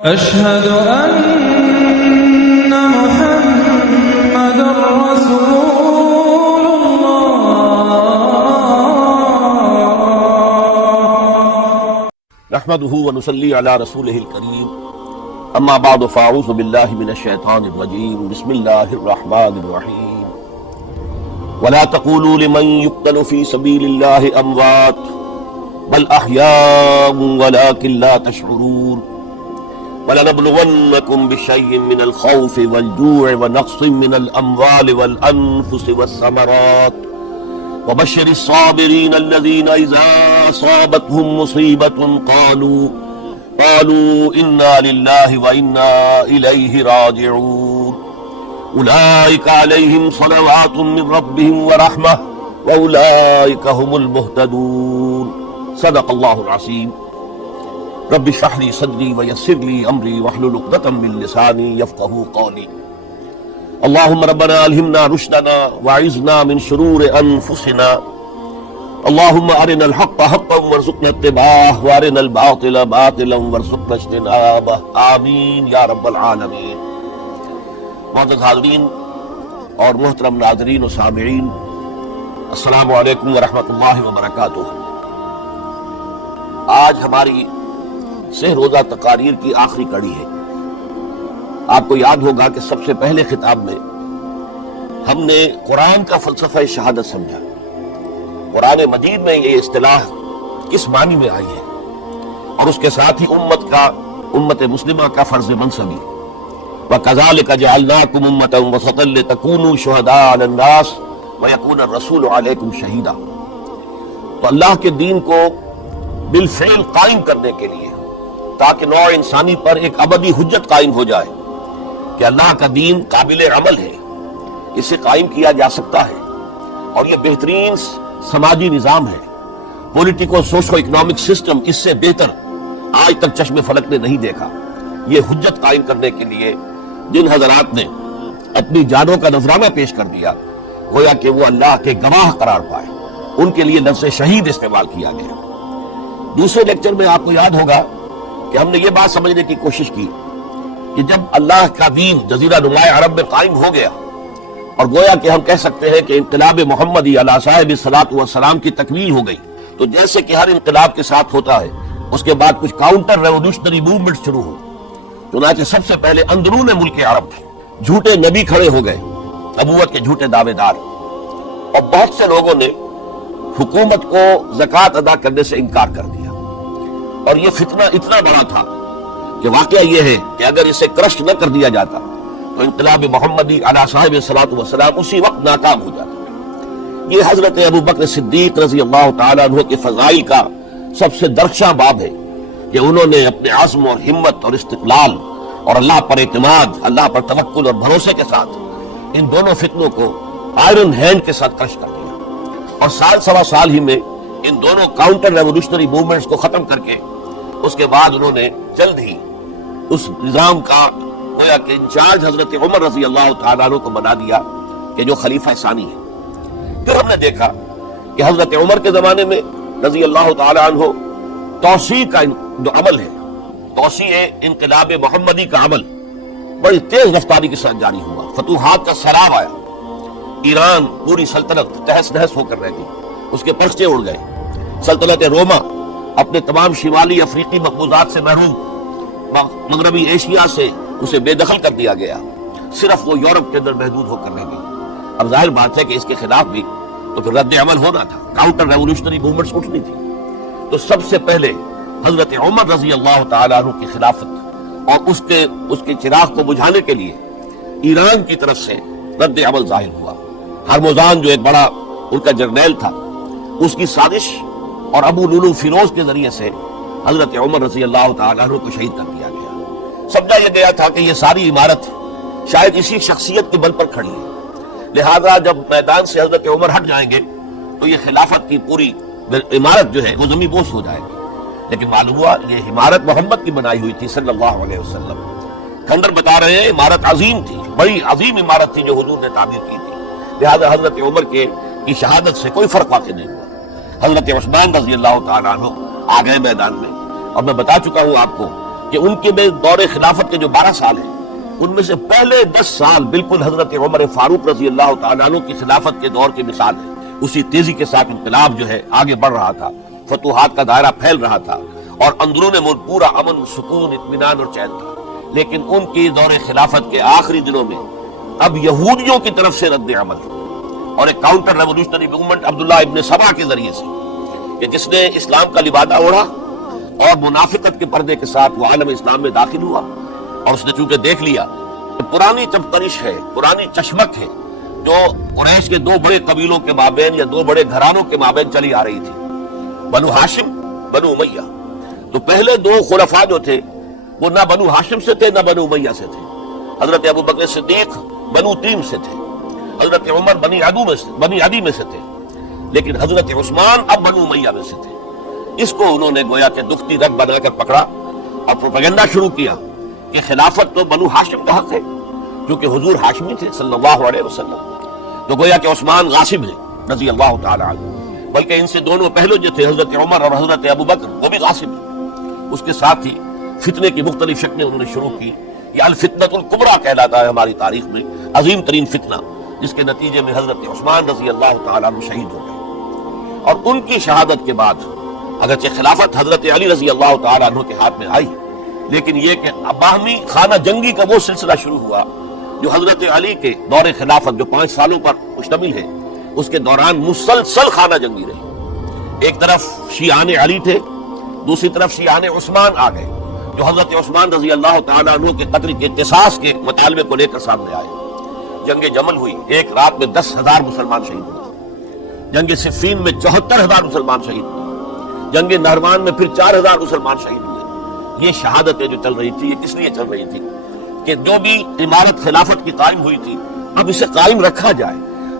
أشهد أن محمد رسول الله. نحمده ونصلي على رسوله الكريم اما بعد فاعوذ بالله من الشيطان الرجيم بسم الله الرحمن الرحيم ولا تقولوا لمن يقتل في سبيل الله اموات بل احياء ولكن لا تشعرون ولنبلونكم بشيء من الخوف والجوع ونقص من الاموال والانفس والثمرات وبشر الصابرين الذين اذا اصابتهم مصيبة قالوا انا لله وانا اليه راجعون اولئك عليهم صلوات من ربهم ورحمة واولئك هم المهتدون صدق الله العظيم رب اشرح لي صدري ويسر لي امري واحلل عقدة من لساني يفقهوا قولي اللهم ربنا الهمنا رشدنا واعذنا من شرور انفسنا اللهم ارنا الحق حقا وارزقنا اتباعه وارنا الباطل باطلا وارزقنا اجتنابه آمین یا رب العالمین۔ معزز حاضرین اور محترم ناظرین و سامعین، السلام علیکم ورحمۃ اللہ وبرکاتہ۔ آج ہماری سہ روزہ تقاریر کی آخری کڑی ہے۔ آپ کو یاد ہوگا کہ سب سے پہلے خطاب میں ہم نے قرآن کا فلسفہ شہادت سمجھا۔ قرآن مجید میں یہ اصطلاح کس معنی میں آئی ہے اور اس کے ساتھ ہی امت مسلمہ کا فرض منصبی وَكَذَلِكَ جَعَلْنَاكُمْ أُمَّةً وَسَطًا لِتَكُونُوا شُهَدَاءَ عَلَى النَّاسِ وَيَكُونَ الرَّسُولُ عَلَيْكُمْ شَهِيدًا۔ تو اللہ کے دین کو بالفعل قائم کرنے کے لیے، تاکہ نوع انسانی پر ایک ابدی حجت قائم ہو جائے کہ اللہ کا دین قابل عمل ہے، اسے قائم کیا جا سکتا ہے اور یہ بہترین سماجی نظام ہے۔ پولیٹیکو سوشو اکنامک سسٹم اس سے بہتر آج تک چشم فلک نے نہیں دیکھا۔ یہ حجت قائم کرنے کے لیے جن حضرات نے اپنی جانوں کا نذرانہ پیش کر دیا، گویا کہ وہ اللہ کے گواہ قرار پائے، ان کے لیے لفظ شہید استعمال کیا گیا۔ دوسرے لیکچر میں آپ کو یاد ہوگا کہ ہم نے یہ بات سمجھنے کی کوشش کی کہ جب اللہ کا دین جزیرہ نماء عرب میں قائم ہو گیا اور گویا کہ ہم کہہ سکتے ہیں کہ انقلاب محمدی علیہ صاحب الصلاۃ والسلام کی تکمیل ہو گئی، تو جیسے کہ ہر انقلاب کے ساتھ ہوتا ہے اس کے بعد کچھ کاؤنٹر ریولوشنری موومنٹ شروع ہو۔ چنانچہ سب سے پہلے اندرون ملک عرب جھوٹے نبی کھڑے ہو گئے، نبوت کے جھوٹے دعوے دار، اور بہت سے لوگوں نے حکومت کو زکوٰۃ ادا کرنے سے انکار کر دیا، اور یہ فتنہ اتنا بڑا تھا کہ واقعہ یہ ہے کہ اگر اسے کرش نہ کر دیا جاتا تو انقلاب محمدی علیہ صاحب الصلاۃ والسلام اسی وقت ناکام ہو جاتا۔ یہ حضرت ابو بکر صدیق رضی اللہ تعالیٰ عنہ کے فضائل کا سب سے درخشاں باب ہے کہ انہوں نے اپنے عزم اور ہمت اور استقلال اور اللہ پر اعتماد، اللہ پر توکل اور بھروسے کے ساتھ ان دونوں فتنوں کو آئرن ہینڈ کے ساتھ کرش کر دیا، اور سال سوا سال ہی میں ان دونوں کاؤنٹر ریولوشنری موومنٹس کو ختم کر کے اس کے بعد انہوں نے جلد ہی اس نظام کا گویا کہ انچارج حضرت عمر رضی اللہ تعالیٰ عنہ کو بنا دیا کہ جو خلیفہ ثانی ہے۔ پھر ہم نے دیکھا کہ حضرت عمر کے زمانے میں رضی اللہ تعالیٰ عنہ توسیع کا جو عمل ہے، توسیع انقلاب محمدی کا عمل بڑی تیز رفتاری کے ساتھ جاری ہوا، فتوحات کا سیلاب آیا، ایران پوری سلطنت تہس نہس ہو کر رہ گئی، اس کے پرچے اڑ گئے، سلطنت روما اپنے تمام شمالی افریقی مقبوضات سے محروم، مغربی ایشیا سے اسے بے دخل کر دیا گیا، صرف وہ یورپ کے اندر محدود ہو کر رہ گئی۔ اب ظاہر بات ہے کہ اس کے خلاف بھی تو پھر رد عمل ہونا تھا، کاؤنٹر ریولوشنری موومنٹس اٹھنی تھی۔ تو سب سے پہلے حضرت عمر رضی اللہ تعالیٰ عنہ کی خلافت اور اس کے چراغ کو بجھانے کے لیے ایران کی طرف سے رد عمل ظاہر ہوا۔ ہرمزان جو ایک بڑا ان کا جرنیل تھا، اس کی سازش اور ابو لولو فیروز کے ذریعے سے حضرت عمر رضی اللہ تعالیٰ عنہ کو شہید کر دیا گیا۔ سمجھا یہ گیا تھا کہ یہ ساری عمارت شاید اسی شخصیت کے بل پر کھڑی ہے، لہذا جب میدان سے حضرت عمر ہٹ جائیں گے تو یہ خلافت کی پوری عمارت جو ہے وہ زمین بوس ہو جائے گی۔ لیکن معلوم ہوا یہ عمارت محمد کی بنائی ہوئی تھی صلی اللہ علیہ وسلم۔ کھنڈر بتا رہے ہیں عمارت عظیم تھی، بڑی عظیم عمارت تھی جو حضور نے تعمیر کی تھی، لہذا حضرت عمر کی شہادت سے کوئی فرق واقع نہیں ہوا۔ حضرت عثمان رضی اللہ تعالیٰ عنہ آ گئے میدان میں، اور میں بتا چکا ہوں آپ کو کہ ان کے دور خلافت کے جو 12 سال ہیں ان میں سے پہلے 10 سال بالکل حضرت عمر فاروق رضی اللہ تعالیٰ عنہ کی خلافت کے دور کی مثال ہے. اسی تیزی کے ساتھ انقلاب جو ہے آگے بڑھ رہا تھا، فتوحات کا دائرہ پھیل رہا تھا اور اندرون ملک پورا امن، سکون، اطمینان اور چین تھا. لیکن ان کی دور خلافت کے آخری دنوں میں اب یہودیوں کی طرف سے رد عمل اور ایک کاؤنٹر ریولوشنری موومنٹ عبداللہ ابن سبا کے ذریعے سے، کہ جس نے اسلام کا لبادہ اوڑھا اور منافقت کے پردے کے ساتھ وہ عالم اسلام میں داخل ہوا. اور اس نے چونکہ دیکھ لیا کہ پرانی چمترش ہے، پرانی چشمک ہے جو قریش کے 2 بڑے قبیلوں کے مابین یا 2 بڑے گھرانوں کے مابین چلی آ رہی تھی، بنو ہاشم، بنو امیہ. تو پہلے 2 خلفاء جو تھے وہ نہ بنو ہاشم سے تھے نہ بنو امیہ سے تھے. حضرت ابو بکر صدیق بنو تیم سے تھے، حضرت عمر بنی عدی میں سے تھے، لیکن حضرت عثمان اب بنو امیہ میں سے تھے. اس کو انہوں نے گویا کہ دکھتی رگ بنا کر پکڑا اور پروپیگنڈا شروع کیا کہ خلافت تو بنو ہاشم کا حق ہے، کیونکہ حضور ہاشمی تھے صلی اللہ علیہ وسلم. تو گویا کہ عثمان غاصب ہیں رضی اللہ تعالی عنہ، بلکہ ان سے دونوں پہلو جو تھے حضرت عمر اور حضرت ابو بکر وہ بھی غاصب ہیں. اس کے ساتھ ہی فتنے کی مختلف شکلیں انہوں نے شروع کی. یہ الفتنۃ الکبریٰ کہلاتا ہے ہماری تاریخ میں، عظیم ترین فتنہ، جس کے نتیجے میں حضرت عثمان رضی اللہ تعالیٰ عنہ شہید ہو گئے. اور ان کی شہادت کے بعد اگرچہ خلافت حضرت علی رضی اللہ تعالیٰ عنہ کے ہاتھ میں آئی، لیکن یہ کہ باہمی خانہ جنگی کا وہ سلسلہ شروع ہوا جو حضرت علی کے دور خلافت جو 5 سالوں پر مشتمل ہے اس کے دوران مسلسل خانہ جنگی رہی. ایک طرف شیعان علی تھے، دوسری طرف شیعان عثمان آ گئے جو حضرت عثمان رضی اللہ تعالیٰ عنہ کے قتل کے قصاص کے مطالبے کو لے کر سامنے آئے. جنگ جمل ہوئی، ایک رات میں 10,000 مسلمان شہید ہوئے. جنگ صفین میں 74,000 مسلمان شہید ہوئے. جنگ نہروان میں پھر 4,000 مسلمان شہید ہوئے. یہ شہادتیں جو چل رہی تھی یہ کس لیے چل رہی تھی کہ جو بھی عمارت خلافت کی قائم ہوئی تھی اب اسے قائم رکھا جائے.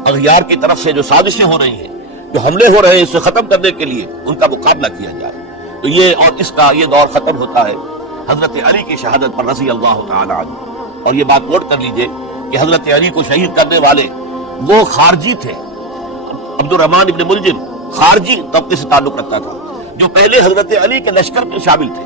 اغیار کی طرف سے جو سازشیں ہو رہی ہیں، جو حملے ہو رہے ہیں، اسے ختم کرنے کے لیے ان کا مقابلہ کیا جائے. تو یہ اور اس کا یہ دور ختم ہوتا ہے حضرت علی کی شہادت پر رضی اللہ تعالی عنہ. اور یہ بات نوٹ کر لیجئے کہ حضرت علی کو شہید کرنے والے وہ خارجی تھے. عبد الرحمن ابن ملجم خارجی طبقے سے تعلق رکھتا تھا جو پہلے حضرت علی کے لشکر میں شامل تھے،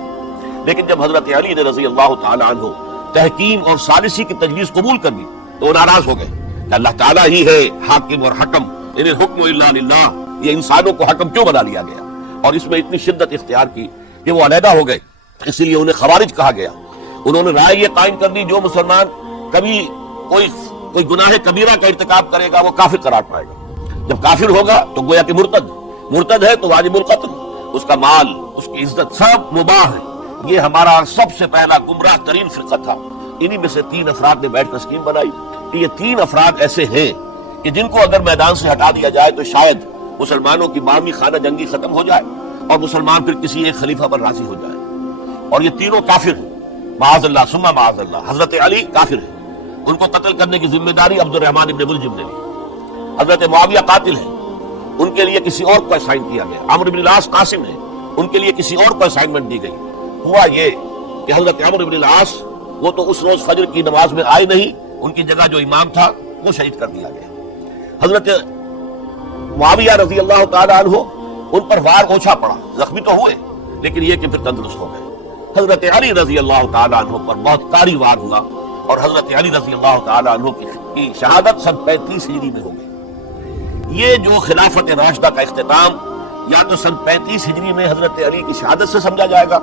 لیکن جب حضرت علی نے رضی اللہ تعالی عنہ تحکیم اور ثالثی کی تجویز قبول کر لی تو وہ ناراض ہو گئے کہ اللہ تعالیٰ ہی ہے حاکم اور حکم، ان الحکم الا للہ. یہ انسانوں کو حکم کیوں بنا لیا گیا؟ اور اس میں اتنی شدت اختیار کی کہ وہ علیحدہ ہو گئے. اسی لیے انہیں خوارج کہا گیا. انہوں نے رائے یہ قائم کر دی جو مسلمان کبھی کوئی گناہ کبیرہ کا ارتکاب کرے گا وہ کافر قرار پائے گا. جب کافر ہوگا تو گویا کہ مرتد ہے تو واجب القتل، اس کا مال، اس کی عزت سب مباح ہے. یہ ہمارا سب سے پہلا گمراہ ترین فرقہ تھا. انہی میں سے 3 افراد نے بیٹھ کر اسکیم بنائی کہ یہ 3 افراد ایسے ہیں کہ جن کو اگر میدان سے ہٹا دیا جائے تو شاید مسلمانوں کی باہمی خانہ جنگی ختم ہو جائے اور مسلمان پھر کسی ایک خلیفہ پر راضی ہو جائے. اور یہ تینوں کافر ہیں، معاذ اللہ ثم معاذ اللہ. حضرت علی کافر ہیں، ان کو قتل کرنے کی ذمہ داری عبد الرحمن ابن ملجم نے لی. حضرت معاویہ قاتل ہیں، ان کے لیے کسی اور کو اسائن کیا گیا. عمرو بن العاص قاسم ہیں، ان کے لیے کسی اور کو اسائنمنٹ دی گئی. ہوا یہ کہ حضرت عمرو بن العاص وہ تو اس روز فجر کی نماز میں آئے نہیں، ان کی جگہ جو امام تھا وہ شہید کر دیا گیا. حضرت معاویہ رضی اللہ تعالی عنہ ان پر وار اوچھا پڑا، زخمی تو ہوئے لیکن یہ کہ پھر تندرست ہو گئے. حضرت علی رضی اللہ تعالی عنہ پر بہت کاری وار ہوا اور حضرت علی رضی اللہ تعالی عنہ کی شہادت سن 35 ہجری میں ہو گئی. یہ جو خلافت راشدہ کا اختتام یا تو سن 35 ہجری میں حضرت علی کی شہادت سے سمجھا جائے گا،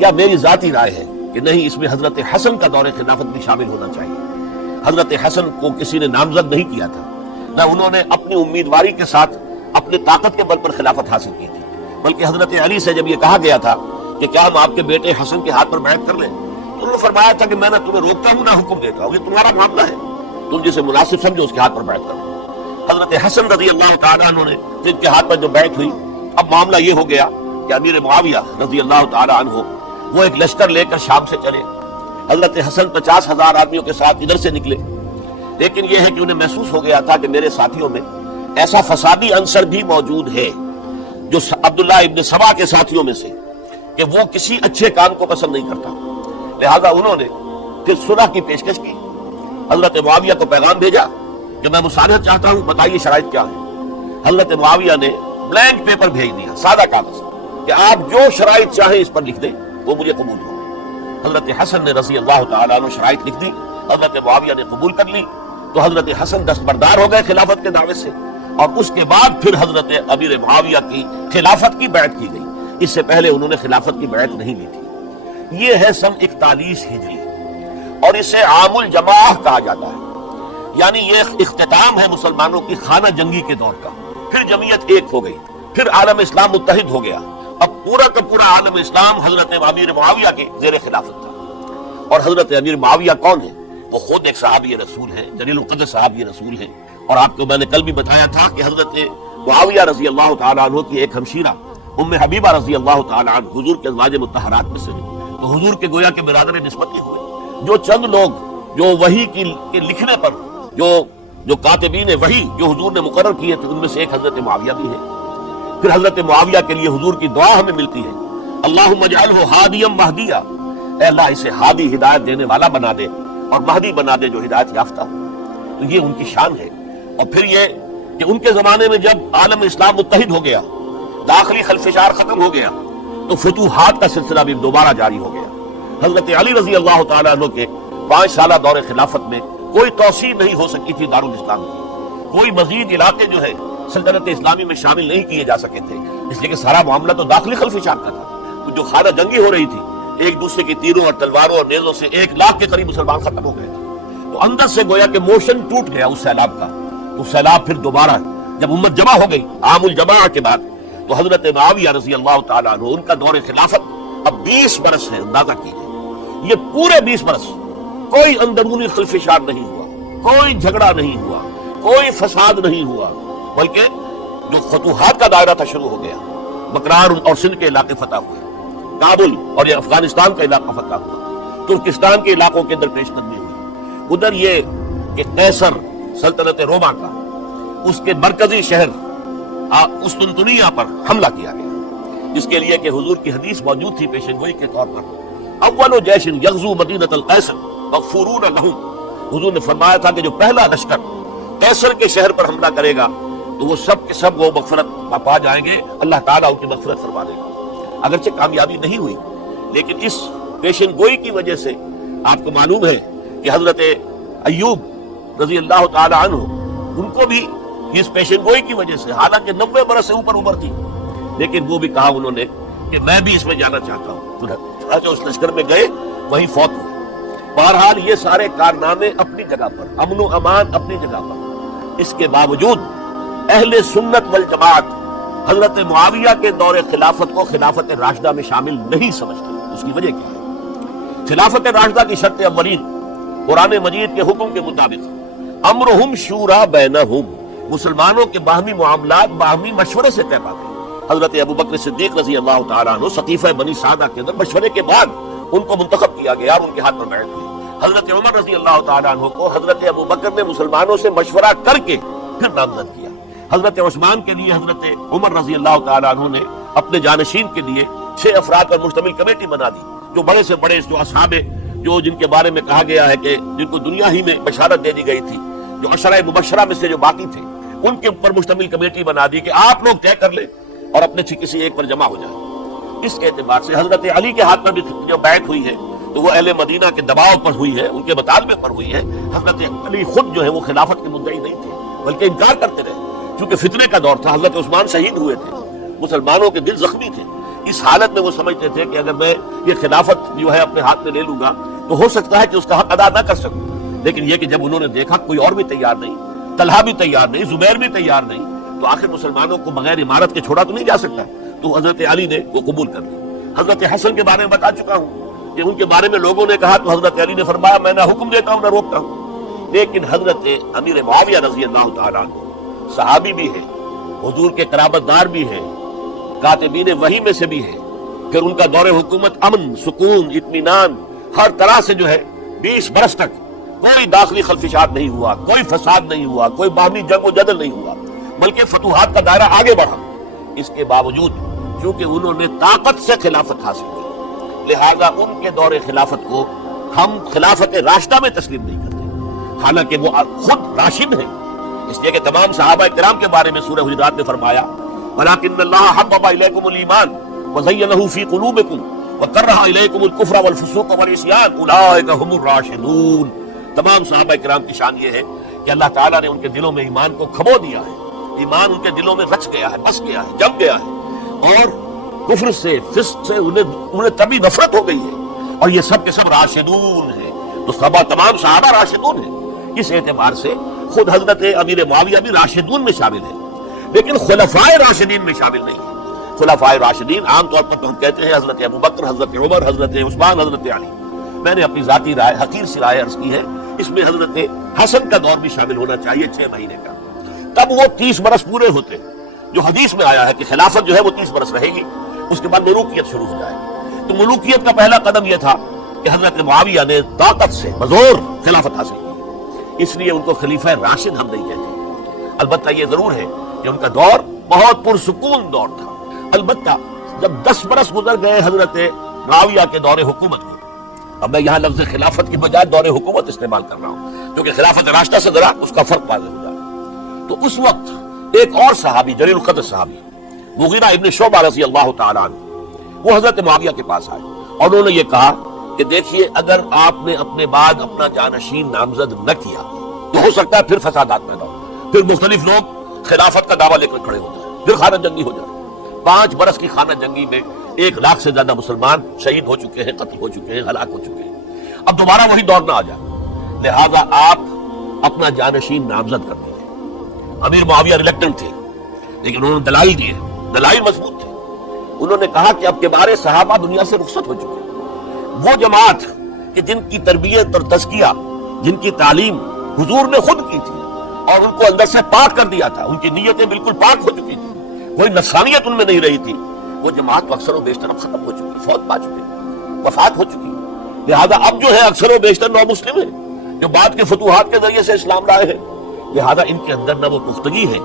یا میری ذاتی رائے ہے کہ نہیں، اس میں حضرت حسن کا دور خلافت بھی شامل ہونا چاہیے. حضرت حسن کو کسی نے نامزد نہیں کیا تھا، نہ انہوں نے اپنی امیدواری کے ساتھ اپنی طاقت کے بل پر خلافت حاصل کی تھی، بلکہ حضرت علی سے جب یہ کہا گیا تھا کہ کیا ہم آپ کے بیٹے حسن کے ہاتھ پر بیعت کر لیں، تو انہوں نے فرمایا تھا کہ میں نہ تمہیں روکتا ہوں نہ حکم دیتا ہوں، یہ تمہارا معاملہ ہے، تم جسے مناسب سمجھو اس کے ہاتھ پر بیعت کرو. حضرت حسن رضی اللہ تعالیٰ عنہ نے جن کے ہاتھ پر جو بیعت ہوئی، اب معاملہ یہ ہو گیا کہ امیر معاویہ رضی اللہ تعالیٰ عنہ وہ ایک لشکر لے کر شام سے چلے. حضرت حسن 50,000 آدمیوں کے ساتھ ادھر سے نکلے، لیکن یہ ہے کہ انہیں محسوس ہو گیا تھا کہ میرے ساتھیوں میں ایسا فسادی عنصر بھی موجود ہے جو عبداللہ ابن سبا کے ساتھیوں میں سے، کہ وہ کسی اچھے کام کو پسند نہیں کرتا. لہذا انہوں نے پھر صلح کی پیشکش کی. حضرت معاویہ کو پیغام بھیجا کہ میں مصالحت چاہتا ہوں، بتائیے شرائط کیا ہے. حضرت معاویہ نے بلینک پیپر بھیج دیا، سادہ کاغذ، کہ آپ جو شرائط چاہیں اس پر لکھ دیں، وہ مجھے قبول ہو. حضرت حسن نے رضی اللہ تعالیٰ عنہ شرائط لکھ دی، حضرت معاویہ نے قبول کر لی، تو حضرت حسن دستبردار ہو گئے خلافت کے دعوے سے، اور اس کے بعد پھر حضرت امیر معاویہ کی خلافت کی بیعت کی گئی۔ اس سے پہلے انہوں نے خلافت کی بیعت نہیں لی تھی۔ یہ ہے سن 41 ہجری، اور اسے عام الجماع کہا جاتا ہے، یعنی یہ اختتام ہے مسلمانوں کی خانہ جنگی کے دور کا۔ پھر جمعیت ایک ہو گئی، پھر عالم اسلام متحد ہو گیا، اب پورا کا پورا عالم اسلام حضرت امیر معاویہ کے زیر خلافت تھا۔ اور حضرت امیر معاویہ کون ہے؟ وہ خود ایک صحابی رسول ہے، جلیل القدر صحابی رسول ہے، اور آپ کو میں نے کل بھی بتایا تھا کہ حضرت معاویہ رضی اللہ تعالیٰ عنہ کی ایک ہمشیرہ ام حبیبہ رضی اللہ تعالیٰ عنہ حضور کے ازواج مطہرات میں سے ہیں، تو حضور کے گویا کے برادر نسبتی ہوئے۔ جو چند لوگ جو وحی کے لکھنے پر جو کاتبین وحی جو حضور نے مقرر کیے تھے، ان میں سے ایک حضرت معاویہ بھی ہے۔ پھر حضرت معاویہ کے لیے حضور کی دعا ہمیں ملتی ہے، اللہم اجعلہ ہادیا مہدیا، اے اللہ اسے ہادی ہدایت دینے والا بنا دے، اور مہدی بنا دے جو ہدایت یافتہ ہو۔ تو یہ ان کی شان ہے۔ اور پھر یہ کہ ان کے زمانے میں جب عالم اسلام متحد ہو گیا، داخلی خلفشار ختم ہو گیا، تو فتوحات کا سلسلہ بھی دوبارہ جاری ہو گیا۔ حضرت علی رضی اللہ تعالیٰ عنہ کے 5 سالہ دور خلافت میں کوئی توسیع نہیں ہو سکی تھی دارالاسلام کی، کوئی مزید علاقے جو ہے سلطنت اسلامی میں شامل نہیں کیے جا سکے تھے، اس لیے کہ سارا معاملہ تو داخلی خلفشار کا تھا۔ جو خانہ جنگی ہو رہی تھی، ایک دوسرے کی تیروں اور تلواروں اور نیزوں سے 1 لاکھ کے قریب مسلمان ختم ہو گئے تھے، تو اندر سے گویا کہ موشن ٹوٹ گیا اس سیلاب کا۔ تو سیلاب پھر دوبارہ جب امت جمع ہو گئی عام الجماع کے بعد، تو حضرت معاویہ رضی اللہ تعالیٰ عنہ ان کا دور خلافت اب 20 برس ہے، اندازہ کیجیے۔ یہ پورے 20 برس کوئی اندرونی خلفشار نہیں ہوا، کوئی جھگڑا نہیں ہوا، کوئی فساد نہیں ہوا، بلکہ جو فتوحات کا دائرہ تھا شروع ہو گیا۔ بکرار اور سندھ کے علاقے فتح ہوئے، کابل اور یہ افغانستان کا علاقہ فتح ہوا، ترکستان کے علاقوں کے اندر پیش قدمی ہوئی۔ ادھر یہ کہ قیصر سلطنت روما کا اس کے مرکزی شہر قسطنطنیہ پر حملہ کیا گیا، جس کے لیے کہ حضور کی حدیث موجود تھی پیشن گوئی کے طور پر، اول جیش یغزو مدینۃ القیصر مغفورون لہم۔ حضور نے فرمایا تھا کہ جو پہلا لشکر قیصر کے شہر پر حملہ کرے گا تو وہ سب کے سب وہ مغفرت پا جائیں گے، اللہ تعالیٰ ان کی مغفرت فرما دے گا۔ اگرچہ کامیابی نہیں ہوئی، لیکن اس پیشن گوئی کی وجہ سے آپ کو معلوم ہے کہ حضرت ایوب رضی اللہ تعالیٰ عنہ ان کو بھی اس پیشن گوئی کی وجہ سے، حالانکہ 90 برس سے اوپر عمر تھی، لیکن وہ بھی کہا انہوں نے کہ میں بھی اس میں جانا چاہتا ہوں، چنانچہ اس لشکر میں گئے، وہیں فوت ہوئے۔ بہرحال یہ سارے کارنامے اپنی جگہ پر، امن و امان اپنی جگہ پر، اس کے باوجود اہل سنت والجماعت حضرت معاویہ کے دور خلافت کو خلافت راشدہ میں شامل نہیں سمجھتے۔ اس کی وجہ کیا ہے؟ خلافت راشدہ کی شرط اولین قرآن مجید کے حکم کے مطابق امرہم شورا بینہم، مسلمانوں کے باہمی معاملات باہمی مشورے سے طے پاتے ہیں۔ حضرت ابوبکر صدیق رضی اللہ تعالیٰ عنہ سقیفہ بنی سعدہ کے اندر مشورے کے بعد ان کو منتخب کیا گیا اور ان کے ہاتھ پر بیعت ہوئی۔ حضرت عمر رضی اللہ تعالیٰ عنہ کو حضرت ابوبکر نے مسلمانوں سے مشورہ کر کے پھر نامزد کیا۔ حضرت عثمان کے لیے حضرت عمر رضی اللہ تعالیٰ عنہ نے اپنے جانشین کے لیے 6 افراد پر مشتمل کمیٹی بنا دی، جو بڑے سے بڑے جو اصحاب جو جن کے بارے میں کہا گیا ہے کہ جن کو دنیا ہی میں بشارت دے دی گئی تھی، جو عشرہ مبشرہ میں سے جو باقی تھے، ان کے اوپر مشتمل کمیٹی بنا دی کہ آپ لوگ طے کر لیں اور اپنے کسی ایک پر جمع ہو جائیں۔ اس اعتبار سے حضرت علی کے ہاتھ پر بھی جو بیعت ہوئی ہے تو وہ اہل مدینہ کے دباؤ پر ہوئی ہے، ان کے مطالبے پر ہوئی ہے۔ حضرت علی خود جو ہے وہ خلافت کے مدعی نہیں تھے، بلکہ انکار کرتے رہے، چونکہ فتنے کا دور تھا۔ حضرت عثمان شہید ہوئے تھے، مسلمانوں کے دل زخمی تھے۔ اس حالت میں وہ سمجھتے تھے کہ اگر میں یہ خلافت جو ہے اپنے ہاتھ میں لے لوں گا تو ہو سکتا ہے کہ اس کا حق ادا نہ کر سکوں، لیکن یہ کہ جب انہوں نے دیکھا کوئی اور بھی تیار نہیں، طلحہ بھی تیار نہیں، زبیر بھی تیار نہیں، تو آخر مسلمانوں کو بغیر امارت کے چھوڑا تو نہیں جا سکتا، تو حضرت علی نے وہ قبول کر لی۔ حضرت حسن کے بارے میں بتا چکا ہوں کہ ان کے بارے میں لوگوں نے کہا تو حضرت علی نے فرمایا میں نہ حکم دیتا ہوں نہ روکتا ہوں۔ لیکن حضرت امیر معاویہ رضی اللہ تعالیٰ عنہ صحابی بھی ہے، حضور کے قرابت دار بھی ہے، کاتبین وحی میں سے بھی ہے، پھر ان کا دور حکومت امن، سکون، اطمینان ہر طرح سے جو ہے 20 برس تک کوئی داخلی خلفشات نہیں ہوا، کوئی فساد نہیں ہوا، کوئی باہمی جنگ و جدل نہیں ہوا، بلکہ فتوحات کا دائرہ آگے بڑھا۔ اس کے باوجود چونکہ انہوں نے طاقت سے خلافت حاصل کی، لہذا ان کے دور خلافت کو ہم خلافت راشدہ میں تسلیم نہیں کرتے، حالانکہ وہ خود راشد ہیں۔ اس لیے کہ تمام صحابہ کرام کے بارے میں سورہ حجرات میں فرمایا وَلَٰكِنَّ اللَّهَ حَبَّبَ إِلَيْكُمُ الْإِيمَانَ وَزَيَّنَهُ فِي قُلُوبِكُمْ وَكَرَّهَ إِلَيْكُمُ الْكُفْرَ وَالْفُسُوقَ وَالْعِصْيَانَ أُولَٰئِكَ هُمُ الرَّاشِدُونَ۔ تمام صحابہ کرام کی شان یہ ہے کہ اللہ تعالیٰ نے ان کے دلوں میں ایمان کو کھبو دیا ہے، ایمان ان کے دلوں میں رچ گیا ہے، بس گیا ہے، جم گیا ہے، اور کفر سے فسق سے انہیں تبھی نفرت ہو گئی ہے، اور یہ سب کے سب راشدون ہیں۔ تو تمام صحابہ راشدون ہیں۔ اس اعتبار سے خود حضرت امیر معاویہ بھی راشدون میں شامل ہے، لیکن خلفائے راشدین میں شامل نہیں ہے۔ خلفائے راشدین عام طور پر تو ہم کہتے ہیں حضرت ابوبکر، حضرت عمر، حضرت عثمان، حضرت علی۔ میں نے اپنی ذاتی رائے، حقیر سی رائے عرض کی ہے، اس میں حضرت حسن کا دور بھی شامل ہونا چاہیے 6 مہینے کا، تب وہ 30 برس پورے ہوتے، جو حدیث میں آیا ہے کہ خلافت جو ہے وہ 30 برس رہے گی، اس کے بعد ملوکیت شروع ہو جائے گی۔ تو ملوکیت کا پہلا قدم یہ تھا کہ حضرت معاویہ نے طاقت سے بزور خلافت حاصل کی، اس لیے ان کو خلیفہ راشد ہم نہیں کہتے۔ البتہ یہ ضرور ہے کہ ان کا دور بہت پرسکون دور تھا۔ البتہ جب 10 برس گزر گئے حضرت معاویہ کے دور حکومت کو، اب میں یہاں لفظ خلافت کی بجائے دور حکومت استعمال کر رہا ہوں، کیونکہ خلافت راشدہ سے ذرا اس کا فرق واضح ہو جائے۔ تو اس وقت ایک اور صحابی، جلیل القدر صحابی مغیرہ ابن شعبہ رضی اللہ تعالیٰ عنہ، وہ حضرت معاویہ کے پاس آئے اور انہوں نے یہ کہا کہ دیکھیے، اگر آپ نے اپنے بعد اپنا جانشین نامزد نہ کیا تو ہو سکتا ہے پھر فسادات پیدا ہو، پھر مختلف لوگ خلافت کا دعویٰ لے کر کھڑے ہو جائیں، پھر خانہ جنگی ہو جائے۔ 5 برس کی خانہ جنگی میں 1 لاکھ سے زیادہ مسلمان شہید ہو چکے ہیں، قتل ہو چکے ہیں، ہلاک ہو چکے ہیں۔ اب دوبارہ وہی دور نہ آ جائے، لہذا آپ اپنا جانشین نامزد کر دیجیے۔ امیر معاویہ ریلیکٹنٹ تھے، لیکن انہوں نے دلائل دیے، دلائل مضبوط تھے۔ انہوں نے کہا کہ اب کے بارے صحابہ دنیا سے رخصت ہو چکے ہیں، وہ جماعت کہ جن کی تربیت اور تزکیہ، جن کی تعلیم حضور نے خود کی تھی اور ان کو اندر سے پاک کر دیا تھا، ان کی نیتیں بالکل پاک ہو چکی تھی، کوئی نفسانیت ان میں نہیں رہی تھی، وہ جماعت تو اکثر و بیشتر اب ختم ہو چکی، فوت پا چکی، وفات ہو چکی۔ لہذا اب جو ہے اکثر و بیشتر نو مسلم ہیں، جو بعد کے فتوحات کے ذریعے سے اسلام لائے ہیں۔ لہذا ان کے اندر نہ وہ پختگی ہے،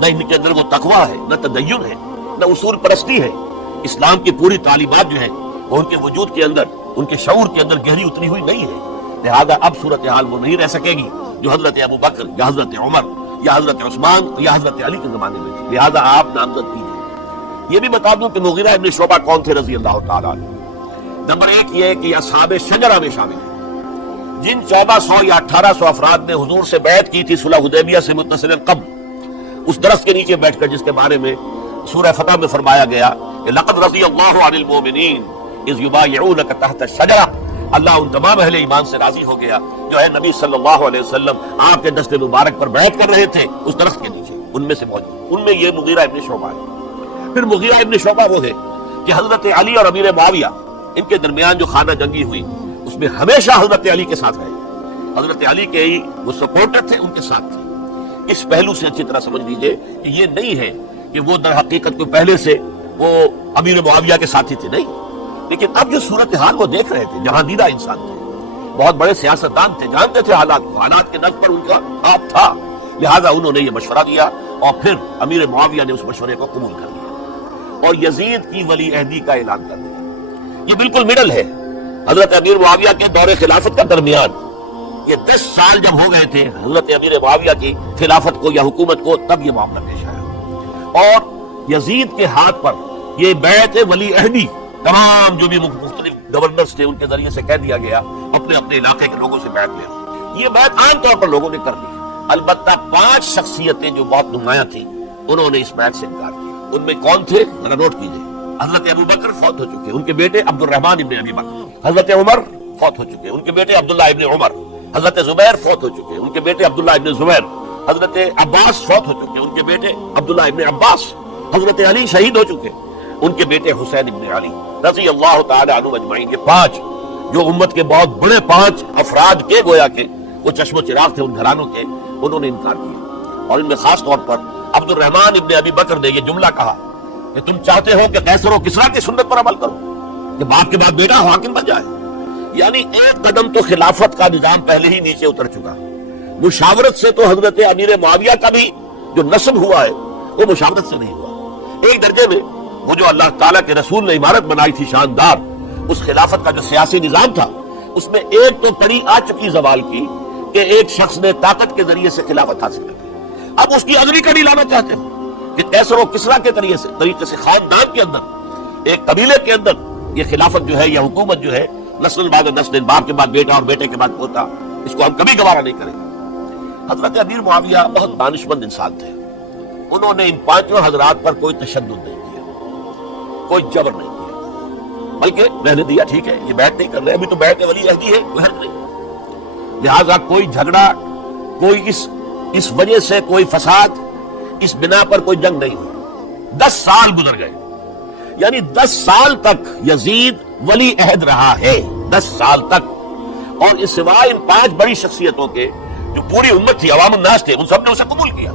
نہ ان کے اندر وہ تقویٰ ہے، نہ تدین ہے، نہ اصول پرستی ہے۔ اسلام کی پوری تعلیمات جو ہے وہ ان کے وجود کے اندر، ان کے شعور کے اندر گہری اتری ہوئی نہیں ہے۔ لہذا اب صورتحال وہ نہیں رہ سکے گی جو حضرت ابوبکر یا حضرت عمر یا حضرت عثمان یا حضرت علی کے زمانے میں تھی۔ لہذا آپ نامزد کیجیے۔ یہ بھی بتا دوں کہ مغیرہ ابن شعبہ کون تھے رضی اللہ تعالیٰ عنہ۔ نمبر 1 یہ ہے کہ اصحاب شجرہ میں شامل ہیں، جن 1400 یا 1800 افراد نے حضور سے بیعت کی تھی صلح حدیبیہ سے متصل قبل، اس درخت کے نیچے بیٹھ کر، جس کے بارے میں سورہ فتح میں فرمایا گیا کہ لقد رضی اللہ عن المؤمنین اذ یبایعونک تحت الشجرہ، اللہ ان تمام اہل ایمان سے راضی ہو گیا جو ہے نبی صلی اللہ علیہ وسلم آپ کے دست مبارک پر بیعت کر رہے تھے اس درخت کے نیچے، ان میں سے موجود، ان میں یہ مغیرہ ابن شعبہ ہے۔ پھر مغیرہ ابن شعبہ وہ ہے کہ حضرت علی اور امیر معاویہ ان کے درمیان جو خانہ جنگی ہوئی، اس میں ہمیشہ حضرت علی کے ساتھ رہے، حضرت علی کے ہی وہ سپورٹر تھے، ان کے ساتھ تھے۔ اس پہلو سے اچھی طرح سمجھ لیجئے کہ یہ نہیں ہے کہ وہ در حقیقت کو پہلے سے وہ امیر معاویہ کے ساتھی تھے، نہیں، لیکن اب جو صورتحال وہ دیکھ رہے تھے، جہاں دیدہ انسان تھے، بہت بڑے سیاستدان تھے، جانتے تھے حالات کو، حالات کے نظر پر ان کا ہاتھ تھا، لہذا انہوں نے یہ مشورہ دیا اور پھر امیر معاویہ نے اس مشورے کو قبول کر لیا اور یزید کی ولی عہدی کا اعلان کر دیا۔ یہ بالکل مڈل ہے حضرت امیر معاویہ کے دور خلافت کا درمیان، یہ 10 سال جب ہو گئے تھے حضرت امیر معاویہ کی خلافت کو یا حکومت کو، تب یہ معاملہ پیش آیا اور یزید کے ہاتھ پر یہ بیعت ولی عہدی تمام جو بھی مختلف گورنرز تھے ان کے ذریعے سے کہہ دیا گیا اپنے اپنے علاقے کے لوگوں سے بیعت لے لو۔ یہ بیعت عام طور پر لوگوں نے کر لی، البتہ 5 شخصیتیں جو بہت نمایاں تھیں انہوں نے اس بیعت سے انکار کیا۔ ان میں کون تھے ذرا نوٹ کیجیے۔ حضرت ابوبکر فوت ہو چکے، ان کے بیٹے عبد الرحمن ابن ابی بکر، حضرت عمر فوت ہو چکے، ان کے بیٹے عبداللہ ابن عمر، حضرت زبیر فوت ہو چکے، ان کے بیٹے عبداللہ ابن زبیر، حضرت عباس فوت ہو چکے، ان کے بیٹے عبداللہ ابن عباس، حضرت علی شہید ہو چکے، ان کے بیٹے حسین ابن علی رضی اللہ تعالی عنہ اجمعین۔ یہ 5 جو امت کے بہت بڑے 5 افراد کے گویا کے وہ چشم و چراغ تھے ان گھرانوں کے، انہوں نے انکار کیا اور ان میں خاص طور پر عبد الرحمن ابن ابی بکر نے یہ جملہ کہا کہ تم چاہتے ہو کہ قیصر و کسریٰ کی سنت پر عمل کرو کہ باپ کے بعد بیٹا حاکم بن جائے، یعنی ایک قدم تو خلافت کا نظام پہلے ہی نیچے اتر چکا۔ مشاورت سے تو حضرت امیر معاویہ کا بھی جو نسب ہوا ہے وہ مشاورت سے نہیں ہوا۔ ایک درجے میں وہ جو اللہ تعالیٰ کے رسول نے عمارت بنائی تھی شاندار، اس خلافت کا جو سیاسی نظام تھا، اس میں ایک تو کڑی آ چکی زوال کی کہ ایک شخص نے طاقت کے ذریعے سے خلافت حاصل کر لی۔ اب اس کی اگلی کڑی لانا چاہتے ہیں کہ قیصر و کسریٰ کے طریقے سے خاندان کے اندر، ایک قبیلے کے اندر یہ خلافت جو ہے، یہ حکومت جو ہے، نسل بعد نسل، باپ کے بعد بیٹا اور بیٹے کے بعد پوتا، اس کو ہم کبھی گوارا نہیں کریں گے۔ حضرت امیر معاویہ بہت دانشمند انسان تھے، انہوں نے ان پانچوں حضرات پر کوئی تشدد نہیں کیا، کوئی جبر نہیں کیا، بلکہ رہنے دیا، ٹھیک ہے یہ بیعت نہیں کر رہے، ابھی تو بیعت ولی عہدی ہے، کوئی حرج نہیں، لہذا کوئی جھگڑا، کوئی اس وجہ سے کوئی فساد، اس بنا پر کوئی جنگ نہیں ہوئی۔ 10 سال گزر گئے، یعنی 10 سال تک یزید ولی عہد رہا ہے، 10 سال تک، اور اس سوائے ان 5 بڑی شخصیتوں کے جو پوری امت تھی، عوام الناس تھے، ان سب نے اسے قبول کیا۔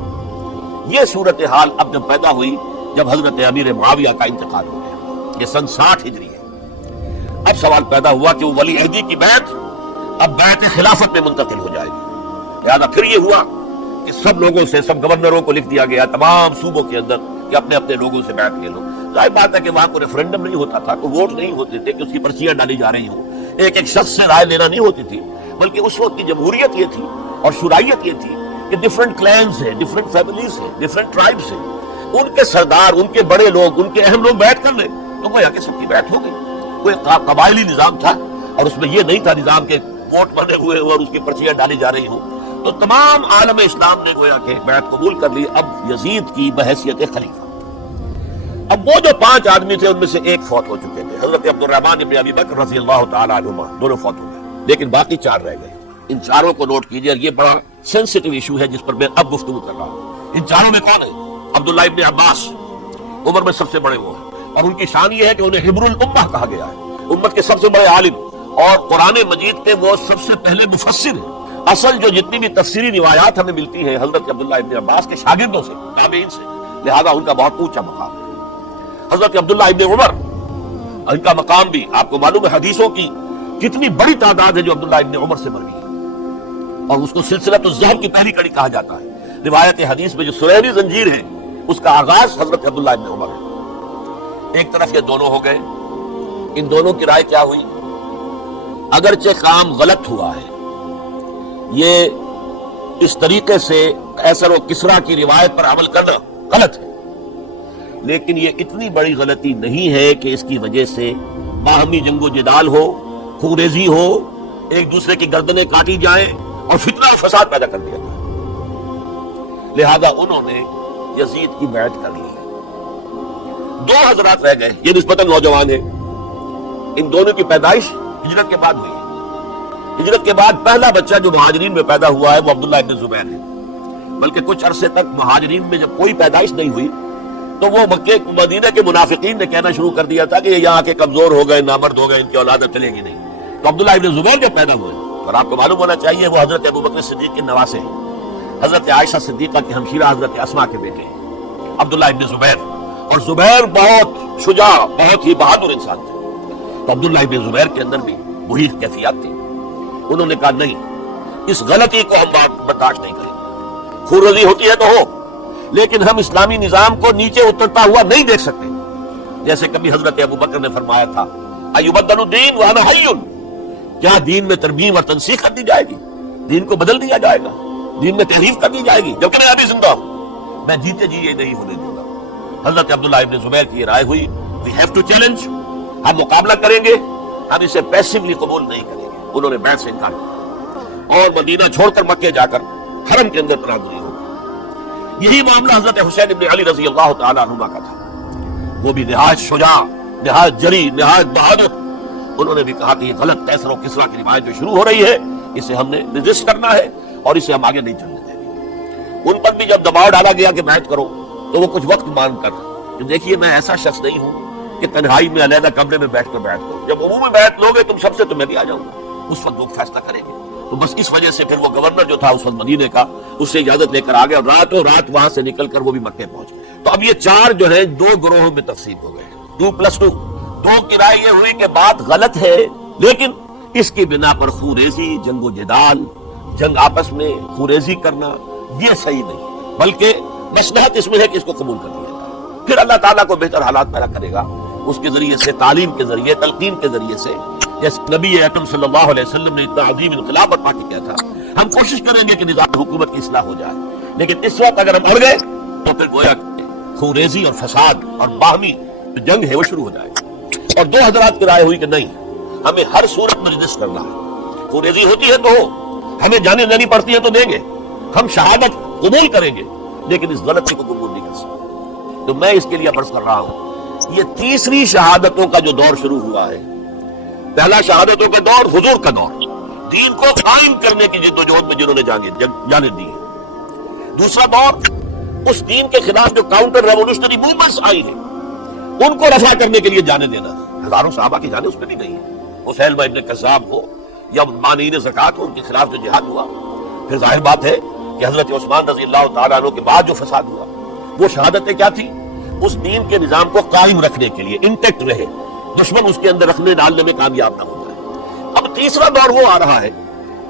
یہ صورتحال اب جب پیدا ہوئی جب حضرت امیر معاویہ کا انتقال ہو گیا، یہ سن 60 ہجری ہے، اب سوال پیدا ہوا کہ وہ ولی عہدی کی بیعت اب بیعت خلافت میں منتقل ہو جائے گی۔ لہذا پھر یہ ہوا کہ سب لوگوں سے، سب گورنروں کو لکھ دیا گیا تمام صوبوں کے اندر کہ اپنے اپنے لوگوں سے بیعت لے لو۔ ظاہر بات ہے کہ وہاں کوئی ریفرنڈم نہیں ہوتا تھا، کوئی ووٹ نہیں ہوتے تھے کہ اس کی پرچیاں ڈالی جا رہی ہوں، ایک ایک شخص سے رائے لینا نہیں ہوتی تھی، بلکہ اس وقت کی جمہوریت یہ تھی اور شورائیت یہ تھی کہ ڈفرنٹ کلینز ہیں، ڈفرنٹ فیملیز ہیں، ڈفرنٹ ٹرائبس ہیں، ان کے سردار، ان کے بڑے لوگ، ان کے اہم لوگ بیعت کر لیں تو گویا کہ سب کی بیعت ہو گئی۔ کوئی قبائلی نظام تھا اور اس میں یہ نہیں تھا نظام کے ووٹ بنے ہوئے اور اس کی پرچیاں ڈالی جا رہی ہوں، تو تمام عالم اسلام نے گویا کہ بیعت قبول کر لی اب یزید کی بحیثیت خلیفہ۔ اب وہ جو 5 آدمی تھے ان میں سے ایک فوت ہو چکے تھے، حضرت عبد الرحمن بن ابی بکر رضی اللہ تعالی عنہما، دونوں فوت ہو گئے، لیکن باقی 4 رہ گئے۔ ان چاروں کو نوٹ کیجئے، یہ بڑا سینسٹیو ایشو ہے جس پر میں اب گفتگو کر رہا ہوں۔ ان چاروں میں کون ہے؟ عبداللہ ابن عباس، عمر میں سب سے بڑے وہ ہیں، اور ان کی شان یہ ہے کہ انہیں حبر الامہ کہا گیا ہے، امت کے سب سے بڑے عالم، اور قرآن مجید کے وہ سب سے پہلے مفسر ہیں۔ اصل جو جتنی بھی تفسیری روایات ہمیں ملتی ہیں حضرت عبداللہ ابن عباس کے شاگردوں سے، تابعین سے، لہذا ان کا بہت اونچا مقام ہے۔ حضرت عبداللہ ابن عمر، ان کا مقام بھی آپ کو معلوم ہے، حدیثوں کی کتنی بڑی تعداد ہے جو عبداللہ ابن عمر سے مروی ہے، اور اس کو سلسلۃ الذہب کی پہلی کڑی کہا جاتا ہے۔ روایت حدیث میں جو سنہری زنجیر ہے اس کا آغاز حضرت عبداللہ ابن عمر ہے۔ ایک طرف یہ دونوں ہو گئے، ان دونوں کی رائے کیا ہوئی؟ اگرچہ کام غلط ہوا ہے، یہ اس طریقے سے قیصر و کسریٰ کی روایت پر عمل کرنا غلط ہے، لیکن یہ اتنی بڑی غلطی نہیں ہے کہ اس کی وجہ سے باہمی جنگ و جدال ہو، خونریزی ہو، ایک دوسرے کی گردنیں کاٹی جائیں اور فتنہ و فساد پیدا کر دیا جائے۔ لہذا انہوں نے یزید کی بیعت کر لی۔ 2 حضرات رہ گئے، یہ نسبتاً نوجوان ہیں، ان دونوں کی پیدائش ہجرت کے بعد ہوئی ہے۔ ہجرت کے بعد پہلا بچہ جو مہاجرین میں پیدا ہوا ہے وہ عبداللہ ابن زبیر ہے، بلکہ کچھ عرصے تک مہاجرین میں جب کوئی پیدائش نہیں ہوئی تو وہ مکے مدینہ کے منافقین نے کہنا شروع کر دیا تھا کہ یہ یہاں کے کمزور ہو گئے، نامرد ہو گئے، ان کی اولاد چلے گی نہیں۔ تو عبداللہ ابن زبیر جب پیدا ہوئے، اور آپ کو معلوم ہونا چاہیے وہ حضرت ابوبکر صدیق کے نواسے ہیں، حضرت عائشہ صدیقہ کی ہمشیرہ حضرت اسماء کے بیٹے ہیں عبداللہ ابن زبیر، اور زبیر بہت شجاع، بہت ہی بہادر انسان تھے۔ تو عبداللہ ابن زبیر کے اندر بھی وہی کیفیات تھی۔ انہوں نے کہا نہیں، اس غلطی کو ہم برداشت نہیں کریں گے، خونریزی ہوتی ہے تو ہو، لیکن ہم اسلامی نظام کو نیچے اترتا ہوا نہیں دیکھ سکتے۔ جیسے کبھی حضرت ابوبکر نے فرمایا تھا ایبدل الدین وانا حی، کیا دین میں ترمیم اور تنسیخ کر دی جائے گی؟ دین کو بدل دیا جائے گا، دین میں تحریف کر دی جائے گی جبکہ میں ابھی زندہ ہوں، میں جیتے جی یہ نہیں ہونے دوں گا۔ حضرت عبداللہ ابن زبیر کی یہ رائے ہوئی، وی ہیو ٹو چیلنج، ہم مقابلہ کریں گے، ہم اسے پیسیولی قبول نہیں کریں گے۔ انہوں نے بیعت سے انکار کیا اور مدینہ چھوڑ کر مکے جا کر حرم کے اندر پناہ گزین ہو گئے۔ یہی معاملہ حضرت حسین ابن علی رضی اللہ تعالی عنہما کا تھا، وہ بھی نہایت شجاع، نہایت جری، نہایت بہادر۔ انہوں نے بھی کہا کہ یہ غلط قیصر و کسریٰ کی روایت جو شروع ہو رہی ہے اسے ہم نے ریزسٹ کرنا ہے اور اسے ہم آگے نہیں چلنے دیں گے۔ ان پر بھی جب دباؤ ڈالا گیا کہ بیعت کرو تو وہ کچھ وقت مان کر کہ دیکھیے میں ایسا شخص نہیں ہوں کہ تنہائی میں علیحدہ کمرے میں بیٹھ کر بیعت کرو، جب عمومی بیعت لوگے تم سب سے تو میں بھی آ جاؤں گا، اس وقت لوگ فیصلہ کریں گے۔ تو بس اس وجہ سے پھر وہ گورنر جو تھا اس وقت مدینے کا، اس سے اجازت لے کر آ گئے اور راتوں رات وہاں سے نکل کر وہ بھی مکے پہنچ گئے۔ تو اب یہ 4 جو ہیں 2 گروہوں میں تقسیم ہو گئے، 2+2۔ 2 کی رائے یہ ہوئی کہ بات غلط ہے، لیکن اس کی بنا پر خونریزی، جنگ و جدال، جنگ آپس میں خونریزی کرنا یہ صحیح نہیں، بلکہ مصلحت اس میں ہے کہ اس کو قبول کر لیا جائے۔ پھر اللہ تعالیٰ کو بہتر حالات پیدا کرے گا اس کے ذریعے سے، تعلیم کے ذریعے، تلقین کے ذریعے سے، جیسے نبی اکرم صلی اللہ علیہ وسلم نے اتنا عظیم انقلاب برپا کیا تھا۔ ہم کوشش کریں گے کہ نظام حکومت کی اصلاح ہو جائے، لیکن اس وقت اگر ہم اڑ گئے تو پھر گویا خونریزی اور فساد اور باہمی جنگ ہے وہ شروع ہو جائے گی۔ اور دو حضرات کی رائے ہوئی کہ نہیں، ہمیں ہر صورت میں رجسٹ کرنا ہے، تو ریزی ہوتی ہے تو ہو، ہمیں جانے دینی پڑتی ہے تو دیں گے، ہم شہادت قبول کریں گے لیکن اس غلطی کو قبول نہیں کر سکتے۔ تو میں اس کے لیے عرض کر رہا ہوں، یہ تیسری شہادتوں کا جو دور شروع ہوا ہے، پہلا شہادتوں کا دور حضور کا دور، دین کو قائم کرنے کی جدوجہد میں جنہوں نے جانیں دی ہے۔ دوسرا دور اس دین کے خلاف جو کاؤنٹر ریولوشنری موومنٹس آئی ہیں ان کو رفع کرنے کے لیے جانے دینا، ہزاروں صحابہ کی جانیں اس میں بھی نہیں ہے، حسین ابن کذاب ہو یا مانعین زکوٰۃ ہو، ان کے خلاف جو جہاد ہوا۔ پھر ظاہر بات ہے کہ حضرت عثمان رضی اللہ تعالیٰ عنہ کے بعد جو فساد ہوا، وہ شہادتیں کیا تھی؟ اس دین کے نظام کو قائم رکھنے کے لیے، انٹیکٹ رہے، دشمن اس کے اندر رکھنے ڈالنے میں کامیاب نہ ہو جائے۔ اب تیسرا دور وہ آ رہا ہے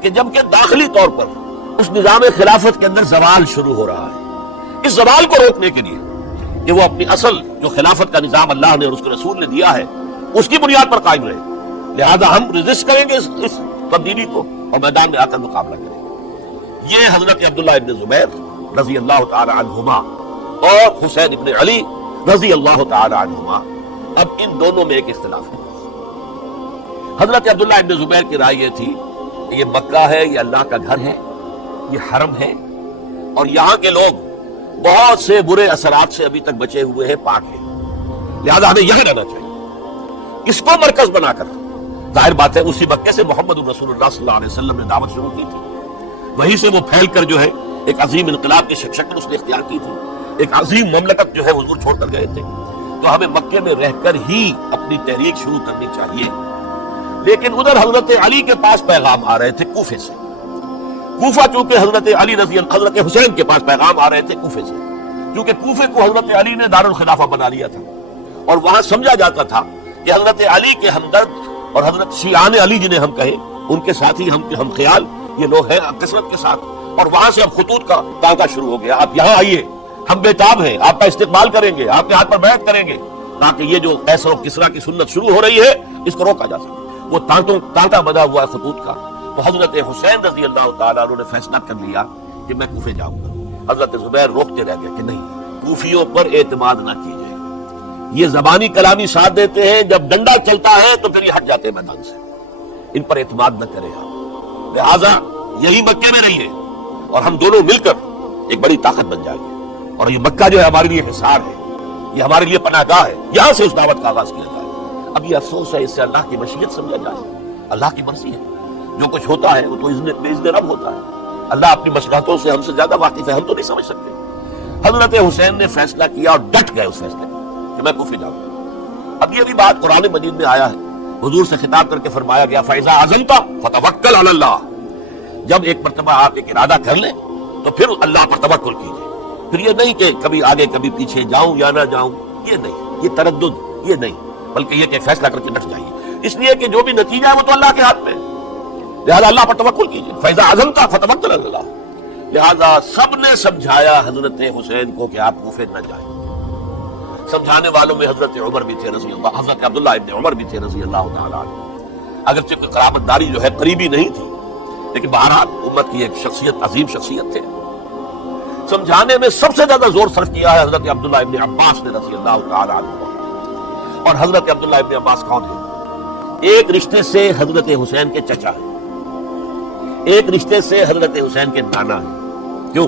کہ جب کہ داخلی طور پر اس نظام خلافت کے اندر زوال شروع ہو رہا ہے، اس زوال کو روکنے کے لیے کہ وہ اپنی اصل جو خلافت کا نظام اللہ نے اور اس کے رسول نے دیا ہے اس کی بنیاد پر قائم رہے، لہذا ہم ریزسٹ کریں گے اس تبدیلی کو اور میدان میں آ کر مقابلہ کریں گے۔ یہ حضرت عبداللہ ابن زبیر رضی اللہ تعالی عنہما اور حسین ابن علی رضی اللہ تعالی عنہما، اب ان دونوں میں ایک اختلاف ہے۔ حضرت عبداللہ ابن زبیر کی رائے یہ تھی کہ یہ مکہ ہے، یہ اللہ کا گھر ہے، یہ حرم ہے، اور یہاں کے لوگ بہت سے برے اثرات سے ابھی تک بچے ہوئے ہیں، پاک ہیں، لہذا ہمیں یہاں رہنا چاہیے۔ اس کو مرکز بنا کر ظاہر بات ہے اسی مکے سے محمد رسول اللہ صلی اللہ علیہ وسلم نے دعوت شروع کی تھی، وہیں سے وہ پھیل کر جو ہے ایک عظیم انقلاب کی شکل اس نے اختیار کی تھی، ایک عظیم مملکت جو ہے حضور چھوڑ کر گئے تھے۔ تو ہمیں مکے میں رہ کر ہی اپنی تحریک شروع کرنی چاہیے۔ لیکن ادھر حضرت علی کے پاس پیغام آ رہے تھے کوفے سے، کوفہ چونکہ حضرت حسین کے پاس پیغام آ رہے تھے کوفے سے، کیونکہ کوفے کو حضرت علی نے دارالخلافہ بنا لیا تھا، اور وہاں سمجھا جاتا تھا کہ حضرت علی کے ہمدرد اور حضرت شیعان علی جنہیں ہم کہیں ان کے ساتھ ہی ہم خیال یہ لوگ ہیں کثرت کے ساتھ، اور وہاں سے اب خطوط کا ٹانکا شروع ہو گیا، آپ یہاں آئیے، ہم بےتاب ہیں، آپ کا استقبال کریں گے، آپ کے ہاتھ پر بیعت کریں گے، تاکہ یہ جو قیصر و کسریٰ کی سنت شروع ہو رہی ہے اس کو روکا جا سکے۔ وہ تانکا بنا ہوا ہے خطوط کا۔ تو حضرت حسین رضی اللہ تعالیٰ عنہ نے فیصلہ کر لیا کہ میں کوفے جاؤں گا۔ حضرت زبیر روکتے رہ گئے کہ نہیں، کوفیوں پر اعتماد نہ کیجیے، یہ زبانی کلامی ساتھ دیتے ہیں، جب ڈنڈا چلتا ہے تو پھر یہ ہٹ جاتے ہیں میدان سے، ان پر اعتماد نہ کریں آپ، لہٰذا یہی مکے میں رہیے اور ہم دونوں مل کر ایک بڑی طاقت بن جائیں گے، اور یہ مکہ جو ہے ہمارے لیے حصار ہے، یہ ہمارے لیے پناہ گاہ ہے، یہاں سے اس دعوت کا آغاز کیا جائے۔ اب یہ افسوس ہے، اس سے اللہ کی مشیت سمجھا جائے، اللہ کی مرضی ہے، جو کچھ ہوتا ہے وہ تو باذن رب ہوتا ہے، اللہ اپنی مصلحتوں سے ہم سے زیادہ واقف ہے، ہم تو نہیں سمجھ سکتے۔ حضرت حسین نے فیصلہ کیا اور ڈٹ گئے اس فیصلے میں کہ میں کوفے جاؤں گا۔ اب یہ بھی بات قرآن مجید میں آیا ہے، حضور سے خطاب کر کے فرمایا گیا فَإِذَا عَزَمْتَ فَتَوَكَّلْ عَلَى اللَّهِ، جب ایک مرتبہ آپ ایک ارادہ کر لیں تو پھر اللہ پر توکل کیجیے، پھر یہ نہیں کہ کبھی آگے کبھی پیچھے جاؤں یا نہ جاؤں، یہ نہیں، یہ تردد یہ نہیں، بلکہ یہ کہ فیصلہ کر کے ڈٹ جائیے، اس لیے کہ جو بھی نتیجہ ہے وہ تو اللہ کے ہاتھ میں ہے، لہذا اللہ پر توکل کیجیے۔ فَإِذَا عَزَمْتَ فَتَوَكَّلْ عَلَى اللَّهِ، لہذا سب نے سمجھایا حضرت حسین کو کہ آپ کوفے نہ جائیں۔ سمجھانے والوں میں حضرت عمر بھی تھے رضی اللہ، حضرت عبداللہ ابن عمر بھی تھے رضی اللہ تعالیٰ عنہ، اگرچہ کوئی قرابت داری جو ہے قریبی نہیں تھی، لیکن بہرحال امت کی ایک شخصیت، عظیم شخصیت تھے۔ سمجھانے میں سب سے زیادہ زور صرف کیا ہے حضرت عبداللہ ابن عباس نے رضی اللہ تعالیٰ عنہ۔ اور حضرت عبداللہ ابن عباس کون ہیں؟ ایک رشتے سے حضرت حسین کے چچا ہیں، ایک رشتے سے حضرت حسین کے نانا ہیں۔ کیوں؟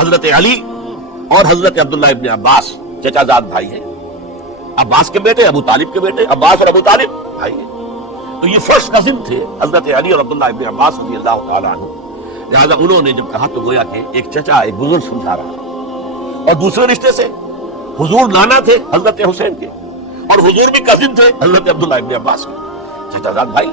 حضرت علی اور حضرت عبداللہ ابن عباس چچا زاد بھائی ہیں، عباس کے بیٹے، ابو طالب کے بیٹے، عباس اور ابو طالب بھائی ہیں، تو یہ فرسٹ کزن تھے حضرت علی اور عبداللہ ابن عباس رضی اللہ تعالیٰ عنہ۔ لہٰذا انہوں نے جب کہا تو گویا کہ ایک چچا ایک بزرگ سمجھا رہا ہے، اور دوسرے رشتے سے حضور نانا تھے حضرت حسین کے، اور حضور بھی کزن تھے حضرت عبداللہ ابن عباس کے، چچا زاد بھائی۔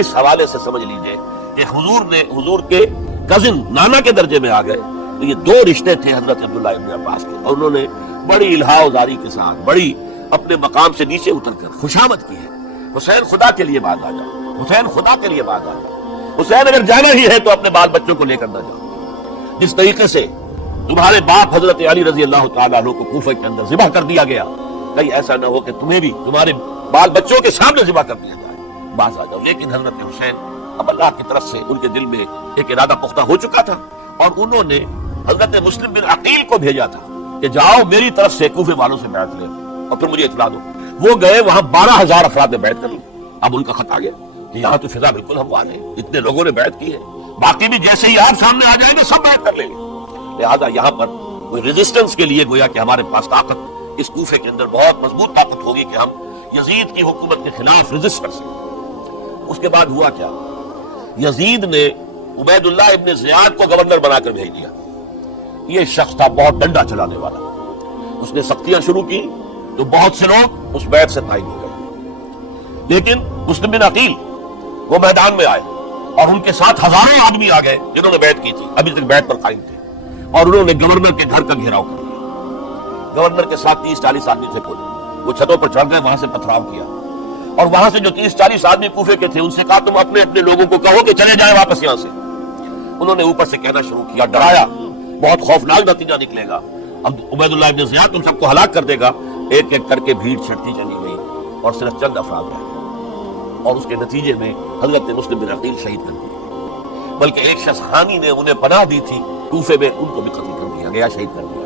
اس حوالے سے سمجھ لیجئے کہ حضور کے کزن نانا کے درجے میں آ گئے، تو یہ دو رشتے تھے حضرت عبداللہ ابن عباس کے، اور انہوں نے بڑی الہا وزاری کے ساتھ، بڑی اپنے مقام سے نیچے اتر کر خوشامد کی ہے، حسین خدا کے لیے باز آ جاؤ، حسین خدا کے لیے باز آ جاؤ، حسین اگر جانا ہی ہے تو اپنے بال بچوں کو لے کر نہ جاؤ۔ جس طریقے سے تمہارے باپ حضرت علی رضی اللہ تعالیٰ عنہ کو کوفہ کے اندر ذبح کر دیا گیا، کہیں ایسا نہ ہو کہ تمہیں بھی تمہارے بال بچوں کے سامنے ذبح کر دیا جائے، باز آ جاؤ۔ لیکن حضرت حسین اب اللہ کی طرف سے ان کے دل میں ایک ارادہ پختہ ہو چکا تھا، اور انہوں نے حضرت مسلم بن عقیل کو بھیجا تھا کہ جاؤ میری طرف سے کوفے والوں سے بیعت لے اور پھر مجھے اطلاع دو۔ وہ گئے وہاں 12,000 افراد نے بیعت کر لی. اب ان کا خط آ گیا کہ یہاں تو فضا بالکل ہموار ہے، اتنے لوگوں نے بیعت کی ہے، باقی بھی جیسے ہی آپ سامنے آ جائیں گے سب بیعت کر لیں گے. لہٰذا یہاں پر کوئی ریزسٹنس کے لیے گویا کہ ہمارے پاس طاقت اس کوفے کے اندر بہت مضبوط طاقت ہوگی کہ ہم یزید کی حکومت کے خلاف ریزسٹ کر سکیں. اس کے بعد ہوا کیا؟ یزید نے عبید اللہ ابن زیاد کو گورنر بنا کر بھیج دیا. یہ شخص تھا بہت ڈنڈا چلانے والا. اس نے سختیاں شروع کی تو بہت سے لوگ اس بیعت سے تائب ہو گئے. لیکن مسلم بن عقیل وہ میدان میں آئے اور ان کے ساتھ ہزاروں آدمی آ گئے جنہوں نے بیعت کی تھی، ابھی تک بیعت پر قائم تھے، اور انہوں نے گورنر کے گھر کا گھیراؤ کر دیا. گورنر کے ساتھ 30-40 آدمی تھے کل. وہ چھتوں پر چڑھ گئے، وہاں سے پتھراؤ کیا، اور وہاں سے جو 30-40 آدمی کوفے کے تھے ان سے کہا تم اپنے اپنے لوگوں کو کہو کہ چلے جائیں واپس یہاں سے. انہوں نے اوپر سے کہنا شروع کیا، ڈرایا، بہت خوفناک نتیجہ نکلے گا، اب عبید اللہ ابن زیاد تم سب کو ہلاک کر دے گا. ایک ایک کر کے بھیڑ چھٹتی چلی گئی اور صرف چند افراد رہے، اور اس کے نتیجے میں حضرت مسلم بن عقیل شہید کر دیے. بلکہ ایک شخص خانی نے انہیں پناہ دی تھی کوفے میں، ان کو بھی قتل کر دیا گیا، شہید کر دیا.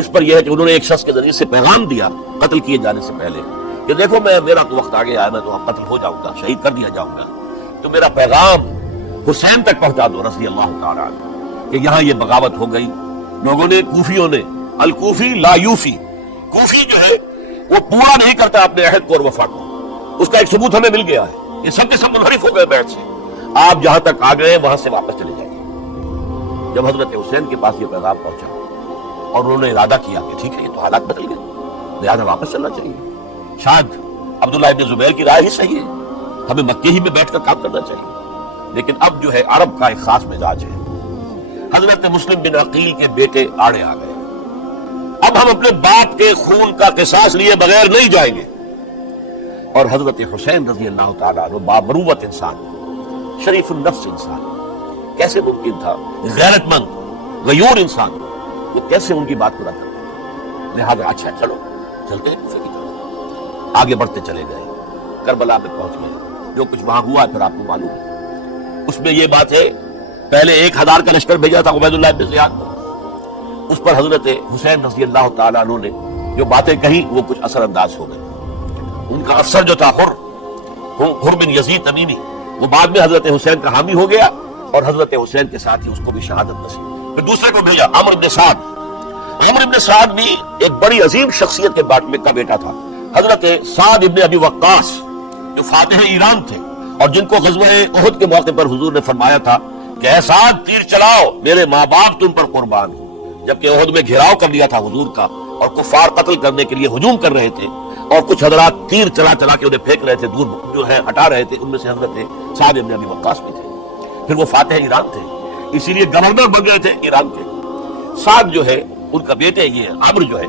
اس پر یہ ہے کہ انہوں نے ایک شخص کے ذریعے سے پیغام دیا قتل کیے جانے سے پہلے کہ دیکھو میرا تو وقت آ گیا ہے، میں تو قتل ہو جاؤں گا، شہید کر دیا جاؤں گا، تو میرا پیغام حسین تک پہنچا دو رضی اللہ تعالیٰ عنہ کہ یہاں یہ بغاوت ہو گئی. لوگوں نے، کوفیوں نے، الکوفی لا یوفی، کوفی جو ہے وہ پورا نہیں کرتا اپنے عہد کو اور وفا کو. اس کا ایک ثبوت ہمیں مل گیا ہے، یہ سب کے سب منحرف ہو گئے بیعت سے. آپ جہاں تک آ گئے وہاں سے واپس چلے جائیں. جب حضرت حسین کے پاس یہ پیغام پہنچا اور انہوں نے ارادہ کیا کہ ٹھیک ہے یہ تو حالات بدل گئے، لہٰذا واپس چلنا چاہیے. شاید عبداللہ ابن زبیر کی رائے ہی صحیح ہے، ہمیں مکے ہی میں بیٹھ کر کام کرنا چاہیے. لیکن اب جو ہے عرب کا ایک خاص مزاج ہے. حضرت مسلم بن عقیل کے بیٹے آڑے آ گئے. اب ہم اپنے باپ کے خون کا قصاص لیے بغیر نہیں جائیں گے. اور حضرت حسین رضی اللہ تعالیٰ عنہ بامروت انسان، شریف النفس انسان، کیسے ممکن تھا غیرت مند غیور انسان وہ کیسے ان کی بات کو رد کرتا؟ لہٰذا اچھا چلو چلتے ہیں کوفے کی طرف. آگے بڑھتے چلے گئے، کربلا میں پہنچ گئے. جو کچھ وہاں ہوا پھر آپ کو معلوم ہے. اس میں یہ بات ہے پہلے 1000 کا لشکر بھیجا تھا عبید اللہ ابن زیاد کو، اس پر حضرت حسین رضی اللہ تعالیٰ عنہ نے جو باتیں کہی وہ کچھ اثر انداز ہو گئی. ان کا افسر جو تھا حر بن یزید تمیمی، وہ بعد میں حضرت حسین کا حامی ہو گیا اور حضرت حسین کے ساتھ ہی اس کو بھی شہادت نصیب. پھر دوسرے کو بھیجا عمرو بن سعد. عمرو بن سعد بھی ایک بڑی عظیم شخصیت کے کا بیٹا تھا. حضرت سعد ابن ابی وقاص جو فاتح ایران تھے اور جن کو غزوہ احد کے موقع پر حضور نے فرمایا تھا کہ اے سعد تیر چلاؤ، میرے ماں باپ تم پر قربان ہوں. جبکہ احد میں گھیراؤ کر لیا تھا حضور کا اور کفار قتل کرنے کے لیے ہجوم کر رہے تھے اور کچھ حضرات تیر چلا چلا کے انہیں پھینک رہے تھے، دور جو ہے ہٹا رہے تھے. ان میں سے حضرت سعد ابن ابی وقاص بھی تھے. پھر وہ فاتح ایران تھے، اسی لیے گورنر بن گئے تھے ایران کے. سعد جو ہے ان کا بیٹے، یہ عمرو جو ہے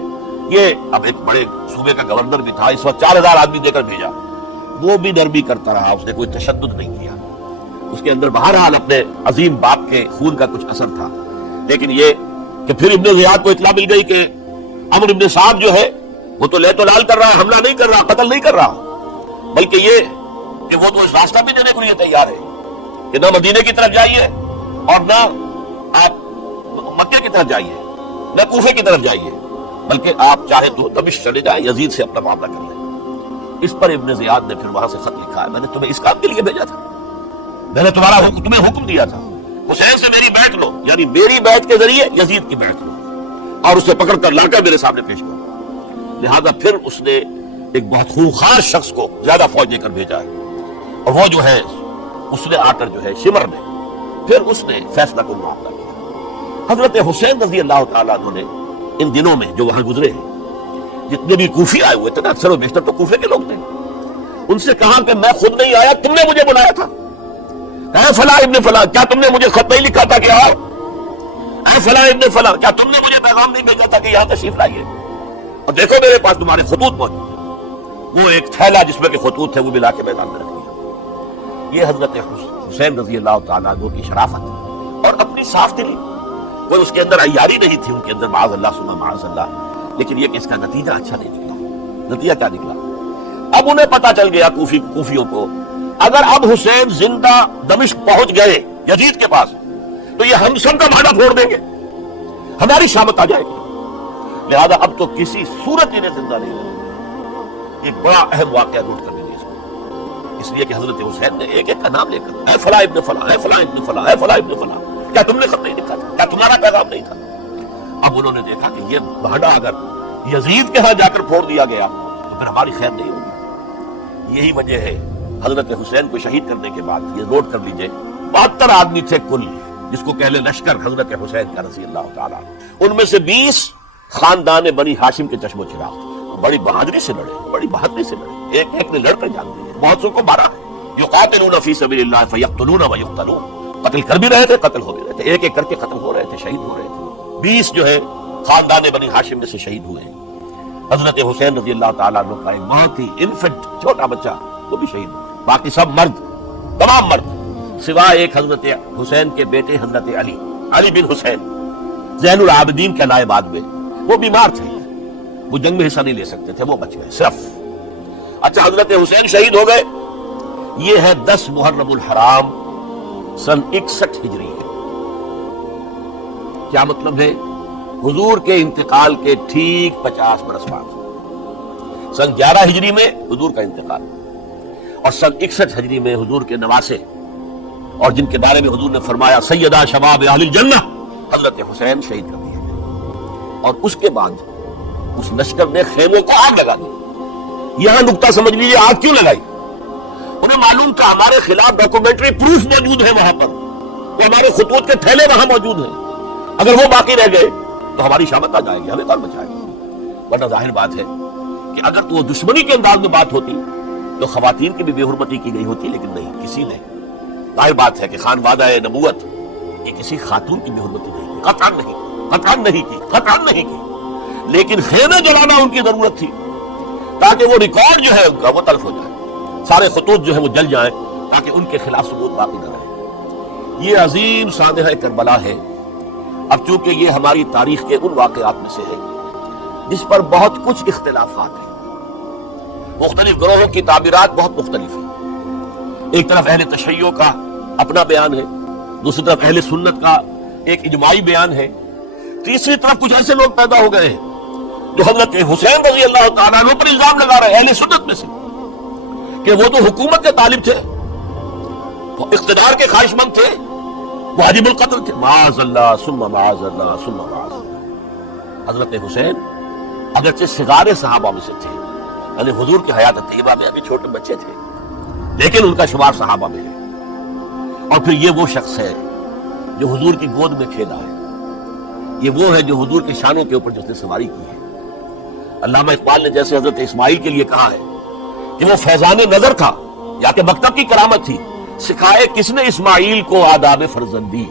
یہ اب ایک بڑے صوبے کا گورنر بھی تھا. اس وقت 4000 آدمی دے کر بھیجا. وہ بھی نرمی کرتا رہا، اس نے کوئی تشدد نہیں کیا. اس کے اندر بہرحال اپنے عظیم باپ کے خون کا کچھ اثر تھا. لیکن یہ کہ پھر ابن زیاد کو اطلاع مل گئی کہ عمرو ابن سعد جو ہے وہ تو لے تو لال کر رہا ہے، حملہ نہیں کر رہا، قتل نہیں کر رہا، بلکہ یہ کہ وہ تو اس راستہ بھی دینے کے لیے تیار ہے کہ نہ مدینے کی طرف جائیے اور نہ آپ مکے کی طرف جائیے، نہ کوفے کی طرف جائیے، بلکہ آپ چاہے تو دمشق چلے جائیں، یزید سے اپنا معاملہ کر لیں. اس پر ابن زیاد نے پھر وہاں سے خط لکھا ہے، میں نے تمہیں اس کام کے لیے بھیجا تھا، میں نے تمہیں حکم دیا تھا حسین سے میری بیعت لو، یعنی میری بیعت کے ذریعے یزید کی بیعت لو اور اسے پکڑ کر لا کر میرے سامنے پیش کرو. لہذا پھر اس نے ایک بہت خونخوار شخص کو زیادہ فوج دے کر بھیجا ہے، اور وہ جو ہے اس نے آ کر جو ہے شمر میں پھر اس نے فیصلہ کو معاملہ کیا. حضرت حسین رضی اللہ تعالیٰ عنہ نے ان دنوں میں جو وہاں گزرے ہیں، جتنے بھی کوفی آئے ہوئے تھے نا، اکثر و بیشتر تو کوفے کے لوگ تھے، ان سے کہا کہ میں خود نہیں آیا، تم نے مجھے بلایا تھا. اے فلاں ابن فلاں، کیا تم نے مجھے خط نہیں لکھا تھا کہ آؤ؟ اے فلاں ابن فلاں، کیا تم نے مجھے پیغام نہیں بھیجا تھا کہ یہاں تشریف لائیے؟ اور دیکھو میرے پاس تمہارے خطوط موجود ہیں. وہ ایک تھیلا جس میں کے خطوط تھے وہ بھی لا کے میدان میں رکھ دیا. یہ حضرت حسین رضی اللہ تعالیٰ عنہ کی شرافت اور اپنی صاف دلی، کوئی اس کے اندر عیاری نہیں تھی ان کے اندر، معاذ اللہ ثم معاذ اللہ. لیکن یہ کہ اس کا نتیجہ اچھا نہیں نکلا. نتیجہ کیا نکلا؟ اب انہیں پتا چل گیا کوفیوں کو، اگر اب حسین زندہ دمشق پہنچ گئے یزید کے پاس تو یہ ہم سب کا معنی پھوڑ دیں گے، ہماری شامت آ جائے گی. لہذا اب تو کسی صورت انہیں زندہ نہیں رہنا. ایک بڑا اہم واقعہ نوٹ کر لیجیے اس کو، اس لیے کہ حضرت حسین نے ایک ایک کا نام لے کر اے فلاں ابن فلاں، اے فلاں ابن فلاں، اے فلاں ابن فلاں، کیا تم نے خط نہیں لکھا تھا؟ کیا تمہارا پیغام نہیں تھا؟ اب انہوں نے دیکھا کہ یہ بہانا اگر یزید کے ہاں جا کر پھوڑ دیا گیا تو پھر ہماری خیر نہیں ہوگی۔ یہی وجہ ہے حضرت حسین کو شہید کرنے کے بعد، یہ نوٹ کر لیجئے، 72 آدمی تھے کل، جس کو کہہ لیں لشکر حضرت حسین کا رضی اللہ تعالیٰ، ان میں سے 20 خاندان بنی ہاشم کے چشم و چراغ تھے، بڑی بہادری سے لڑے، بڑی بہادری سے لڑے، ایک ایک نے لڑ کر جان دیے، بہت سو کو مارا ہے۔ یقاتلون فی سبیل اللہ فیقتلون ویقتلون، قتل کر بھی رہے تھے، قتل ہو بھی رہے تھے، ایک ایک کر کے قتل ہو رہے تھے، شہید ہو رہے تھے۔ 20 جو ہے خاندان بنی ہاشم میں سے شہید ہوئے ہیں۔ حضرت حسین رضی اللہ تعالیٰ عنہ کا ایک بہت ہی انفنٹ چھوٹا بچہ وہ بھی شہید ہوا، باقی سب مرد، تمام مرد، سوائے ایک حضرت حسین کے بیٹے حضرت علی بن حسین زین العابدین کے لائے بعد میں، وہ بیمار تھے، وہ جنگ میں حصہ نہیں لے سکتے تھے، وہ بچ گئے صرف۔ اچھا، حضرت حسین شہید ہو گئے، یہ ہے 10 محرم الحرام سن 61 ہجری ہے۔ کیا مطلب ہے؟ حضور کے انتقال کے ٹھیک 50 برس بعد، سن 11 ہجری میں حضور کا انتقال، اور سن 61 ہجری میں حضور کے نواسے، اور جن کے بارے میں حضور نے فرمایا سیدہ شباب اہل الجنہ، حضرت حسین شہید کر دیے گئے۔ اور اس کے بعد اس لشکر نے خیموں کو آگ لگا دی۔ یہاں نقطہ سمجھ لیجیے، آگ کیوں لگائی؟ انہیں معلوم تھا ہمارے خلاف ڈاکومنٹری پروف موجود ہے وہاں پر، وہ ہمارے خطوط کے تھیلے وہاں موجود ہیں، اگر وہ باقی رہ گئے تو ہماری شامت آ جائے گی، ہمیں کون بچائے گا؟ ورنہ ظاہر بات ہے کہ اگر تو وہ دشمنی کے انداز میں بات ہوتی تو خواتین کی بھی بے حرمتی کی گئی ہوتی، لیکن نہیں، کسی نے، ظاہر بات ہے کہ خان وعدہ نبوت یہ کسی خاتون کی بے حرمتی نہیں کی، قطعاً نہیں کی، لیکن خیمے جلانا ان کی ضرورت تھی تاکہ وہ ریکارڈ جو ہے ان کا وہ تلف ہو جائے، سارے خطوط جو ہے وہ جل جائیں تاکہ ان کے خلاف ثبوت باقی نہ رہے۔ یہ عظیم سانحہ کربلا ہے۔ اب چونکہ یہ ہماری تاریخ کے ان واقعات میں سے ہے جس پر بہت کچھ اختلافات ہیں، مختلف گروہوں کی تعبیرات بہت مختلف ہیں۔ ایک طرف اہل تشیع کا اپنا بیان ہے، دوسری طرف اہل سنت کا ایک اجماعی بیان ہے، تیسری طرف کچھ ایسے لوگ پیدا ہو گئے ہیں جو حضرت حسین رضی اللہ تعالیٰ عنہ پر الزام لگا رہے ہیں، اہل سنت میں سے، کہ وہ تو حکومت کے طالب تھے، وہ اقتدار کے خواہش مند تھے، واجب القتل تھے، معاذ اللہ ثم معاذ اللہ ثم معاذ اللہ۔ حضرت حسین اگرچہ صغار صحابہ میں سے تھے، یعنی حضور کی حیات طیبہ میں ابھی چھوٹے بچے تھے، لیکن ان کا شمار صحابہ میں ہے۔ اور پھر یہ وہ شخص ہے جو حضور کی گود میں کھیلا ہے، یہ وہ ہے جو حضور کے شانوں کے اوپر جس نے سواری کی ہے۔ علامہ اقبال نے جیسے حضرت اسماعیل کے لیے کہا ہے کہ وہ فیضان نظر تھا، یا کہ مکتب کی کرامت تھی، سکھائے کس نے اسماعیل کو آداب فرزندی۔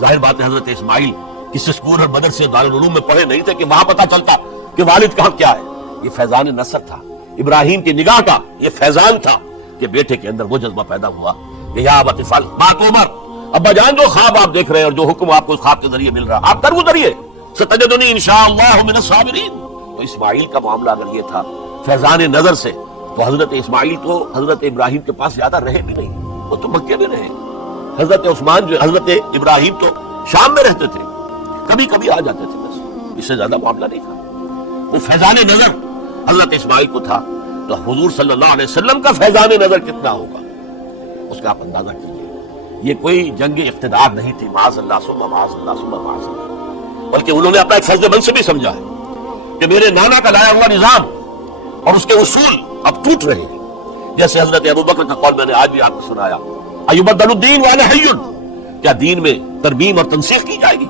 ظاہر بات ہے حضرت اسماعیل کسی اسکول اور مدرسے دارالعلوم میں پڑھے نہیں تھے کہ وہاں پتہ چلتا کہ والد کہاں کیا ہے۔ یہ فیضان نصر تھا، ابراہیم کی نگاہ کا یہ فیضان تھا کہ بیٹے کے اندر وہ جذبہ پیدا ہوا کہ یا ابت افعل ما تؤمر، ابا جان جو خواب آپ دیکھ رہے ہیں اور جو حکم آپ کو اس خواب کے ذریعے مل رہا آپ کر گزریے، ستجدنی انشاءاللہ من الصابرین۔ تو اسماعیل کا معاملہ اگر یہ تھا فیضان نظر سے، تو حضرت اسماعیل تو حضرت ابراہیم کے پاس زیادہ رہے بھی نہیں، وہ تو مکے میں رہے۔ حضرت عثمان جو حضرت ابراہیم تو شام میں رہتے تھے، کبھی کبھی آ جاتے تھے، بس اس سے زیادہ معاملہ نہیں تھا۔ وہ فیضان نظر حضرت اسماعیل کو تھا، تو حضور صلی اللہ علیہ وسلم کا فیضان نظر کتنا ہوگا اس کا آپ اندازہ کیجیے۔ یہ کوئی جنگ اقتدار نہیں تھی، معاذ اللہ ثم معاذ اللہ ثم معاذ اللہ، بلکہ انہوں نے اپنا ایک فرض منصب بھی سمجھا ہے کہ میرے نانا کا لایا ہوا نظام اور اس کے اصول اب ٹوٹ رہے ہیں۔ جیسے حضرت ابوبکر کا قول میں نے آج بھی آپ کو سنایا، ایبدل الدین وانا حی، کیا دین میں ترمیم اور تنسیخ کی جائے گی،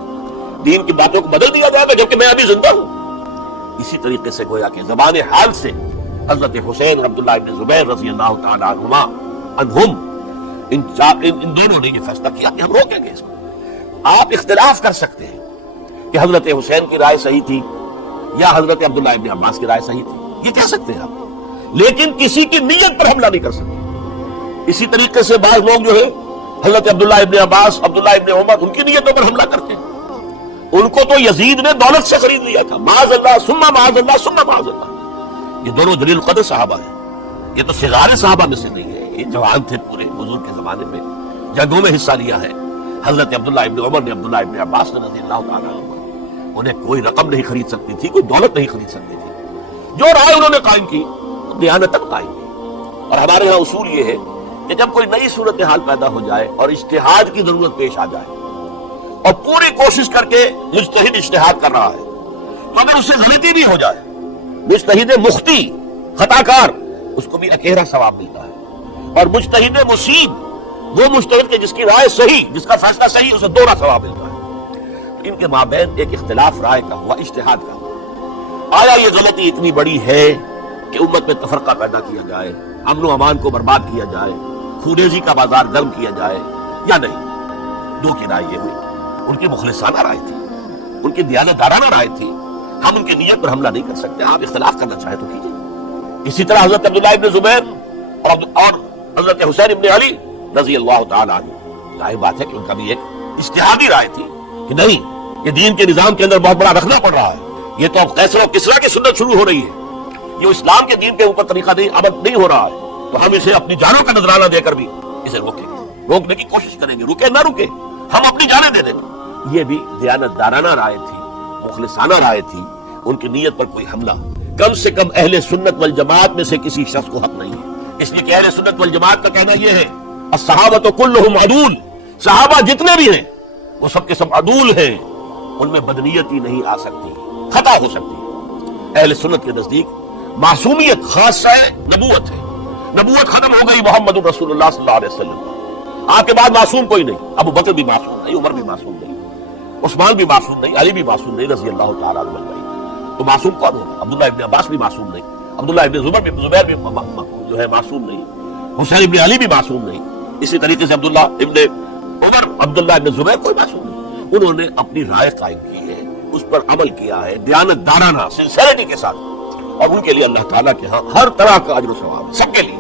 دین کی باتوں کو بدل دیا جائے گا جبکہ میں ابھی زندہ ہوں۔ اسی طریقے سے گویا کہ زبان حال سے حضرت حسین اور عبداللہ ابن زبیر رضی اللہ تعالی عنہم ان دونوں نے یہ فیصلہ کیا کہ ہم روکیں گے اس کو۔ آپ اختلاف کر سکتے ہیں کہ حضرت حسین کی رائے صحیح تھی یا حضرت عبداللہ ابن عباس کی رائے صحیح تھی، یہ کہہ سکتے ہیں آپ، لیکن کسی کی نیت پر حملہ نہیں کر سکتے۔ اسی طریقے سے بعض لوگ جو ہے حضرت عبداللہ ابن عباس، عبداللہ ابن عمر، ان کی نیتوں پر حملہ کرتے ہیں۔ ان کو تو یزید نے دولت سے خرید لیا تھا، معاذ اللہ ثم معاذ اللہ ثم معاذ اللہ۔ یہ دونوں جلیل القدر صحابہ ہیں، یہ تو صغار صحابہ میں سے نہیں ہے، یہ جوان تھے پورے حضور کے زمانے میں، جنگوں میں حصہ لیا ہے۔ حضرت عبداللہ ابن عمر نے، عبداللہ ابن عباس نے رضی اللہ تعالیٰ عنہ، انہیں کوئی رقم نہیں خرید سکتی تھی، کوئی دولت نہیں خرید سکتی تھی۔ جو رائے انہوں نے قائم کی دیانتاً قائم کی۔ اور ہمارے یہاں اصول یہ ہے کہ جب کوئی نئی صورتحال پیدا ہو جائے اور اجتہاد کی ضرورت پیش آ جائے اور پوری کوشش کر کے مجتہد اجتہاد کر رہا ہے، تو اگر اس سے غلطی بھی ہو جائے، مجتہد مختی خطا کار، اس کو بھی اکیرا ثواب ملتا ہے، اور مجتہد مصیب وہ مجتہد کے جس کی رائے صحیح، جس کا فیصلہ صحیح، اسے دوہرا ثواب ملتا ہے۔ ان کے مابین ایک اختلاف رائے کا ہوا، اجتہاد کا ہوا۔ آیا یہ غلطی اتنی بڑی ہے کہ امت میں تفرقہ پیدا کیا جائے، امن و امان کو برباد کیا جائے، خونریزی کا بازار گرم کیا جائے، یا نہیں؟ دو کی رائے یہ ہوئی۔ ان کی مخلصانہ رائے تھی، ان کی دیانتدارانہ رائے تھی، ہم ان کی نیت پر حملہ نہیں کر سکتے، آپ اختلاف کرنا چاہیں تو کیجیے۔ اسی طرح حضرت عبداللہ ابن زبیر اور حضرت حسین ابن علی رضی اللہ تعالیٰ عنہ، ظاہر بات ہے کہ ان کا بھی ایک اجتہادی رائے تھی کہ نہیں، یہ دین کے نظام کے اندر بہت بڑا رکھنا پڑ رہا ہے، یہ تو اب کیسر و کسرا کی سنت شروع ہو رہی ہے، یہ اسلام کے دین کے اوپر طریقہ نہیں عمل نہیں ہو رہا ہے، تو ہم اسے اپنی جانوں کا نذرانہ دے کر بھی اسے روکیں گے، روکنے کی کوشش کریں گے، رکے نہ رکے ہم اپنی جانیں دے دیں گے۔ یہ بھی دیانتدارانہ رائے تھی، مخلصانہ رائے تھی، ان کی نیت پر کوئی حملہ کم سے کم اہل سنت والجماعت میں سے کسی شخص کو حق نہیں ہے، اس لیے کہ اہل سنت والجماعت کا کہنا یہ ہے الصحابۃ کلھم عدول، صحابہ جتنے بھی ہیں وہ سب کے سب عدول ہیں، ان میں بدنیتی نہیں آ سکتی، خطا ہو سکتی ہے۔ اہل سنت کے نزدیک معصومیت خاص ہے، نبوت ہے، نبوت ختم ہو گئی محمد رسول اللہ صلی اللہ علیہ وسلم، آپ کے بعد معصوم کوئی نہیں، ابو بکر بھی معصوم نہیں، عمر بھی معصوم نہیں، عثمان بھی معصوم نہیں، علی بھی معصوم نہیں رضی اللہ تعالیٰ عنہ اجمعین۔ تو معصوم کون ہوگا؟ عبداللہ ابن عباس بھی معصوم نہیں، عبداللہ ابن زبیر بھی جو ہے معصوم نہیں، حسین ابن علی بھی معصوم نہیں، اسی طریقے سے عبداللہ ابن عمر، عبداللہ ابن زبیر کوئی معصوم نہیں۔ انہوں نے اپنی رائے قائم کی ہے، اس پر عمل کیا ہے دیانتدارانہ سنسیریٹی کے ساتھ، اور ان کے لیے اللہ تعالیٰ کے ہاں ہر طرح کا اجر و ثواب ہے سب کے لیے۔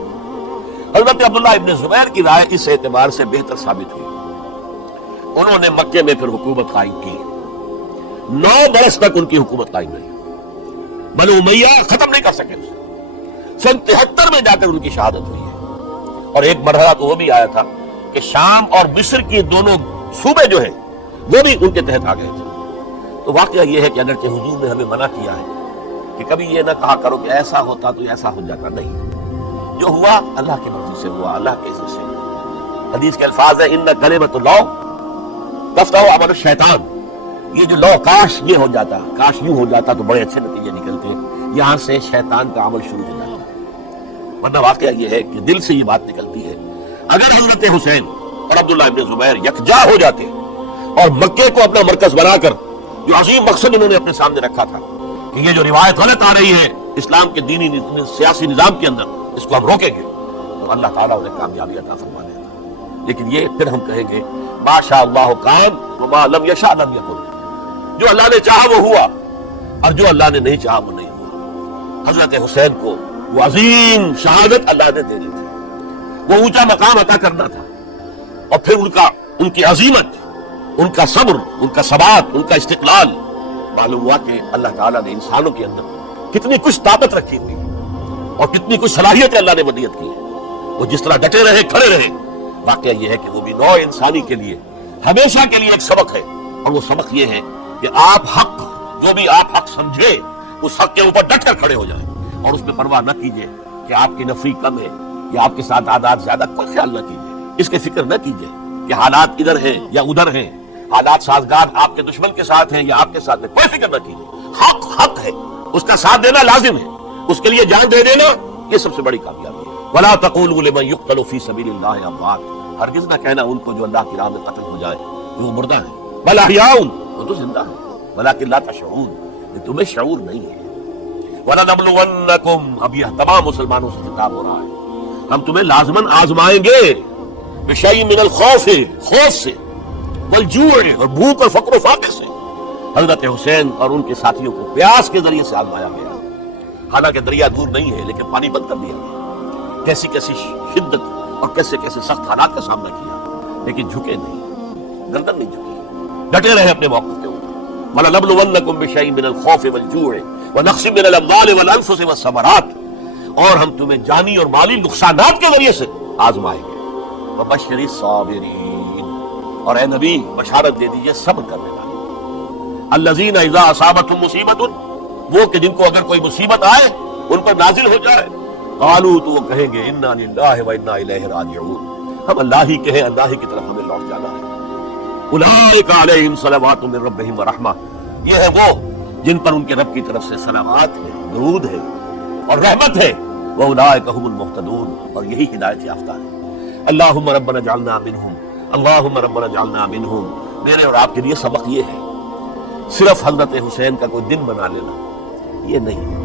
حضرت عبداللہ ابن زبیر کی رائے اس اعتبار سے بہتر ثابت ہوئی، انہوں نے مکے میں پھر حکومت قائم کی، 9 برس تک ان کی حکومت قائم رہی، بنو امیہ ختم نہیں کر سکے اسے، سن 73 میں جا کر ان کی شہادت ہوئی ہے، اور ایک مرحلہ تو وہ بھی آیا تھا کہ شام اور مصر کی دونوں صوبے جو ہیں وہ بھی ان کے تحت آ گئے تھے۔ تو واقعہ یہ ہے کہ اگرچہ حضور نے ہمیں منع کیا ہے کہ کبھی یہ نہ کہا کرو کہ ایسا ہوتا تو ایسا ہو جاتا، نہیں، جو ہوا اللہ کی مرضی سے ہوا، اللہ کے اذن سے۔ حدیث کے الفاظ ہیں ان کلمۃ اللہ تفتح عمل الشیطان، یہ جو لو کاش یہ ہو جاتا، کاش یوں ہو جاتا تو بڑے اچھے نتیجے نکلتے، یہاں سے شیطان کا عمل شروع ہو جاتا ہے۔ ورنہ واقعہ یہ ہے کہ دل سے یہ بات نکلتی ہے، اگر حضرت حسین اور عبداللہ ابن زبیر یکجا ہو جاتے اور مکے کو اپنا مرکز بنا کر جو عظیم مقصد انہوں نے اپنے سامنے رکھا تھا کہ یہ جو روایت غلط آ رہی ہے اسلام کے دینی سیاسی نظام کے اندر، اس کو ہم روکیں گے، تو اللہ تعالیٰ انہیں کامیابی عطا فرما دیتا۔ لیکن یہ پھر ہم کہیں گے ما شاء اللہ کان وما لم یشاء لم یکن، جو اللہ نے چاہا وہ ہوا، اور جو اللہ نے نہیں چاہا وہ نہیں ہوا۔ حضرت حسین کو وہ عظیم شہادت اللہ نے دینی تھی، وہ اونچا مقام عطا کرنا تھا، اور پھر ان کی عظیمت، ان کا صبر، ان کا ثبات، ان کا استقلال، معلوم ہوا کہ اللہ تعالیٰ نے انسانوں کے اندر کتنی کچھ طاقت رکھی ہوئی اور کتنی کچھ صلاحیتیں اللہ نے ودیت کی ہے، وہ جس طرح ڈٹے رہے، کھڑے رہے۔ واقعہ یہ ہے کہ وہ بھی نوع انسانی کے لیے ہمیشہ کے لیے ایک سبق ہے، اور وہ سبق یہ ہے کہ آپ حق، جو بھی آپ حق سمجھے اس حق کے اوپر ڈٹ کر کھڑے ہو جائیں، اور اس میں پرواہ نہ کیجیے کہ آپ کی نفری کم ہے یا آپ کے ساتھ عادات زیادہ، کوئی خیال نہ کیجیے، اس کی فکر نہ کیجیے کہ حالات ادھر ہیں یا ادھر ہیں، حالات سازگار آپ کے دشمن کے ساتھ ہیں یا آپ کے ساتھ ہیں، کوئی فکر نہ کیجیے، حق حق ہے، اس کا ساتھ دینا لازم ہے، اس کے لیے جان دے دینا یہ سب سے بڑی کامیابی ہے۔ وَلَا تَقُولُوا لِمَن يُقْتَلُ فِي سَبِيلِ اللَّهِ أَمْوَاتٌ، ہرگز نہ کہنا ان کو جو اللہ کی راہ میں قتل ہو جائے کہ وہ مردہ ہیں، بل احیاء، وہ تو زندہ ہیں، ولکن لا تشعرون، یہ تمہیں شعور نہیں ہے۔ وَلَنَبْلُوَنَّكُمْ، اب یہ تمام مسلمانوں سے خطاب ہو رہا ہے، ہم تمہیں لازماً آزمائیں گے، بِشَيْءٍ مِّنَ الْخَوْفِ، خوف سے، وَالْجُوعِ، اور بھوک اور فقر و فاقے سے۔ حضرت حسین اور ان کے ساتھیوں کو پیاس کے ذریعے سے آزمایا گیا، حالانکہ دریا دور نہیں ہے لیکن پانی بند کر دیا گیا، کیسی کیسی شدت اور کیسے کیسے سخت حالات کا سامنا کیا، لیکن جھکے نہیں، گردن نہیں جھکی، ڈٹے رہے اپنے موقف کے اوپر۔ وَلَنَبْلُوَنَّكُمْ بِشَيْءٍ مِّنَ الْخَوْفِ وَالْجُوعِ وَنَقْصٍ مِّنَ الْأَمْوَالِ وَالْأَنفُسِ وَالثَّمَرَاتِ، اور ہم تمہیں جانی اور مالی نقصانات کے ذریعے سے آزمائیں گے۔ وَبَشِّرِ الصَّابِرِينَ، اور اے نبی بشارت دے دیجئے صبر کرنے والے، الَّذِينَ إِذَا أَصَابَتْهُمْ مُصِيبَةٌ، وہ کہ جن کو اگر کوئی مصیبت آئے، ان پر نازل ہو جائے، قالوا تو وہ کہیں گے انا للہ و انا الیہ راجعون، ہم اللہ ہی کے ہیں، اللہ ہی کی طرف ہمیں لوٹ جانا ہے۔ اولئک علیہم صلوات من ربہم ورحمہ، یہ ہے وہ جن پر ان کے رب کی طرف سے صلوات ہے، درود ہے اور رحمت ہے، واولئک هم المہتدون، اور یہی ہدایت یافتہ ہے۔ اللہم ربنا اجعلنا منہم، اللہم ربنا اجعلنا منہم، میرے اور آپ کے لیے سبق یہ ہے، صرف حضرت حسین کا کوئی دن بنا لینا یہ نہیں،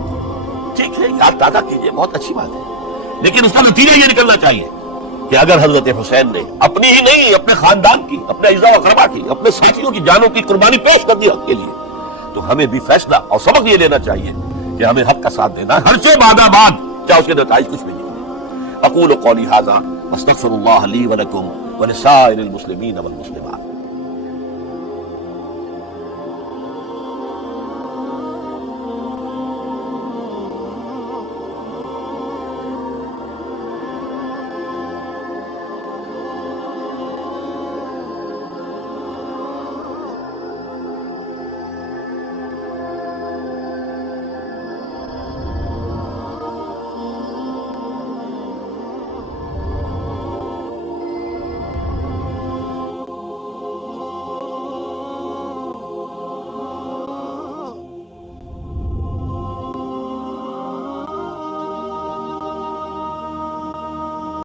ٹھیک ہے یاد تازہ کیجئے، بہت اچھی بات ہے، لیکن اس کا نتیجہ یہ نکلنا چاہیے کہ اگر حضرت حسین نے اپنی ہی نہیں، اپنے خاندان کی، اپنے اعزاء و اقربا کی، اپنے ساتھیوں کی جانوں کی قربانی پیش کر دی حق کے لیے، تو ہمیں بھی فیصلہ اور سبق یہ لینا چاہیے کہ ہمیں حق کا ساتھ دینا ہے، ہر سے بعد چاہے اس کے نتائج کچھ بھی نہیں۔ اقول قولی ھذا واستغفر اللہ لی ولکم ولسائر المسلمین والمسلمات۔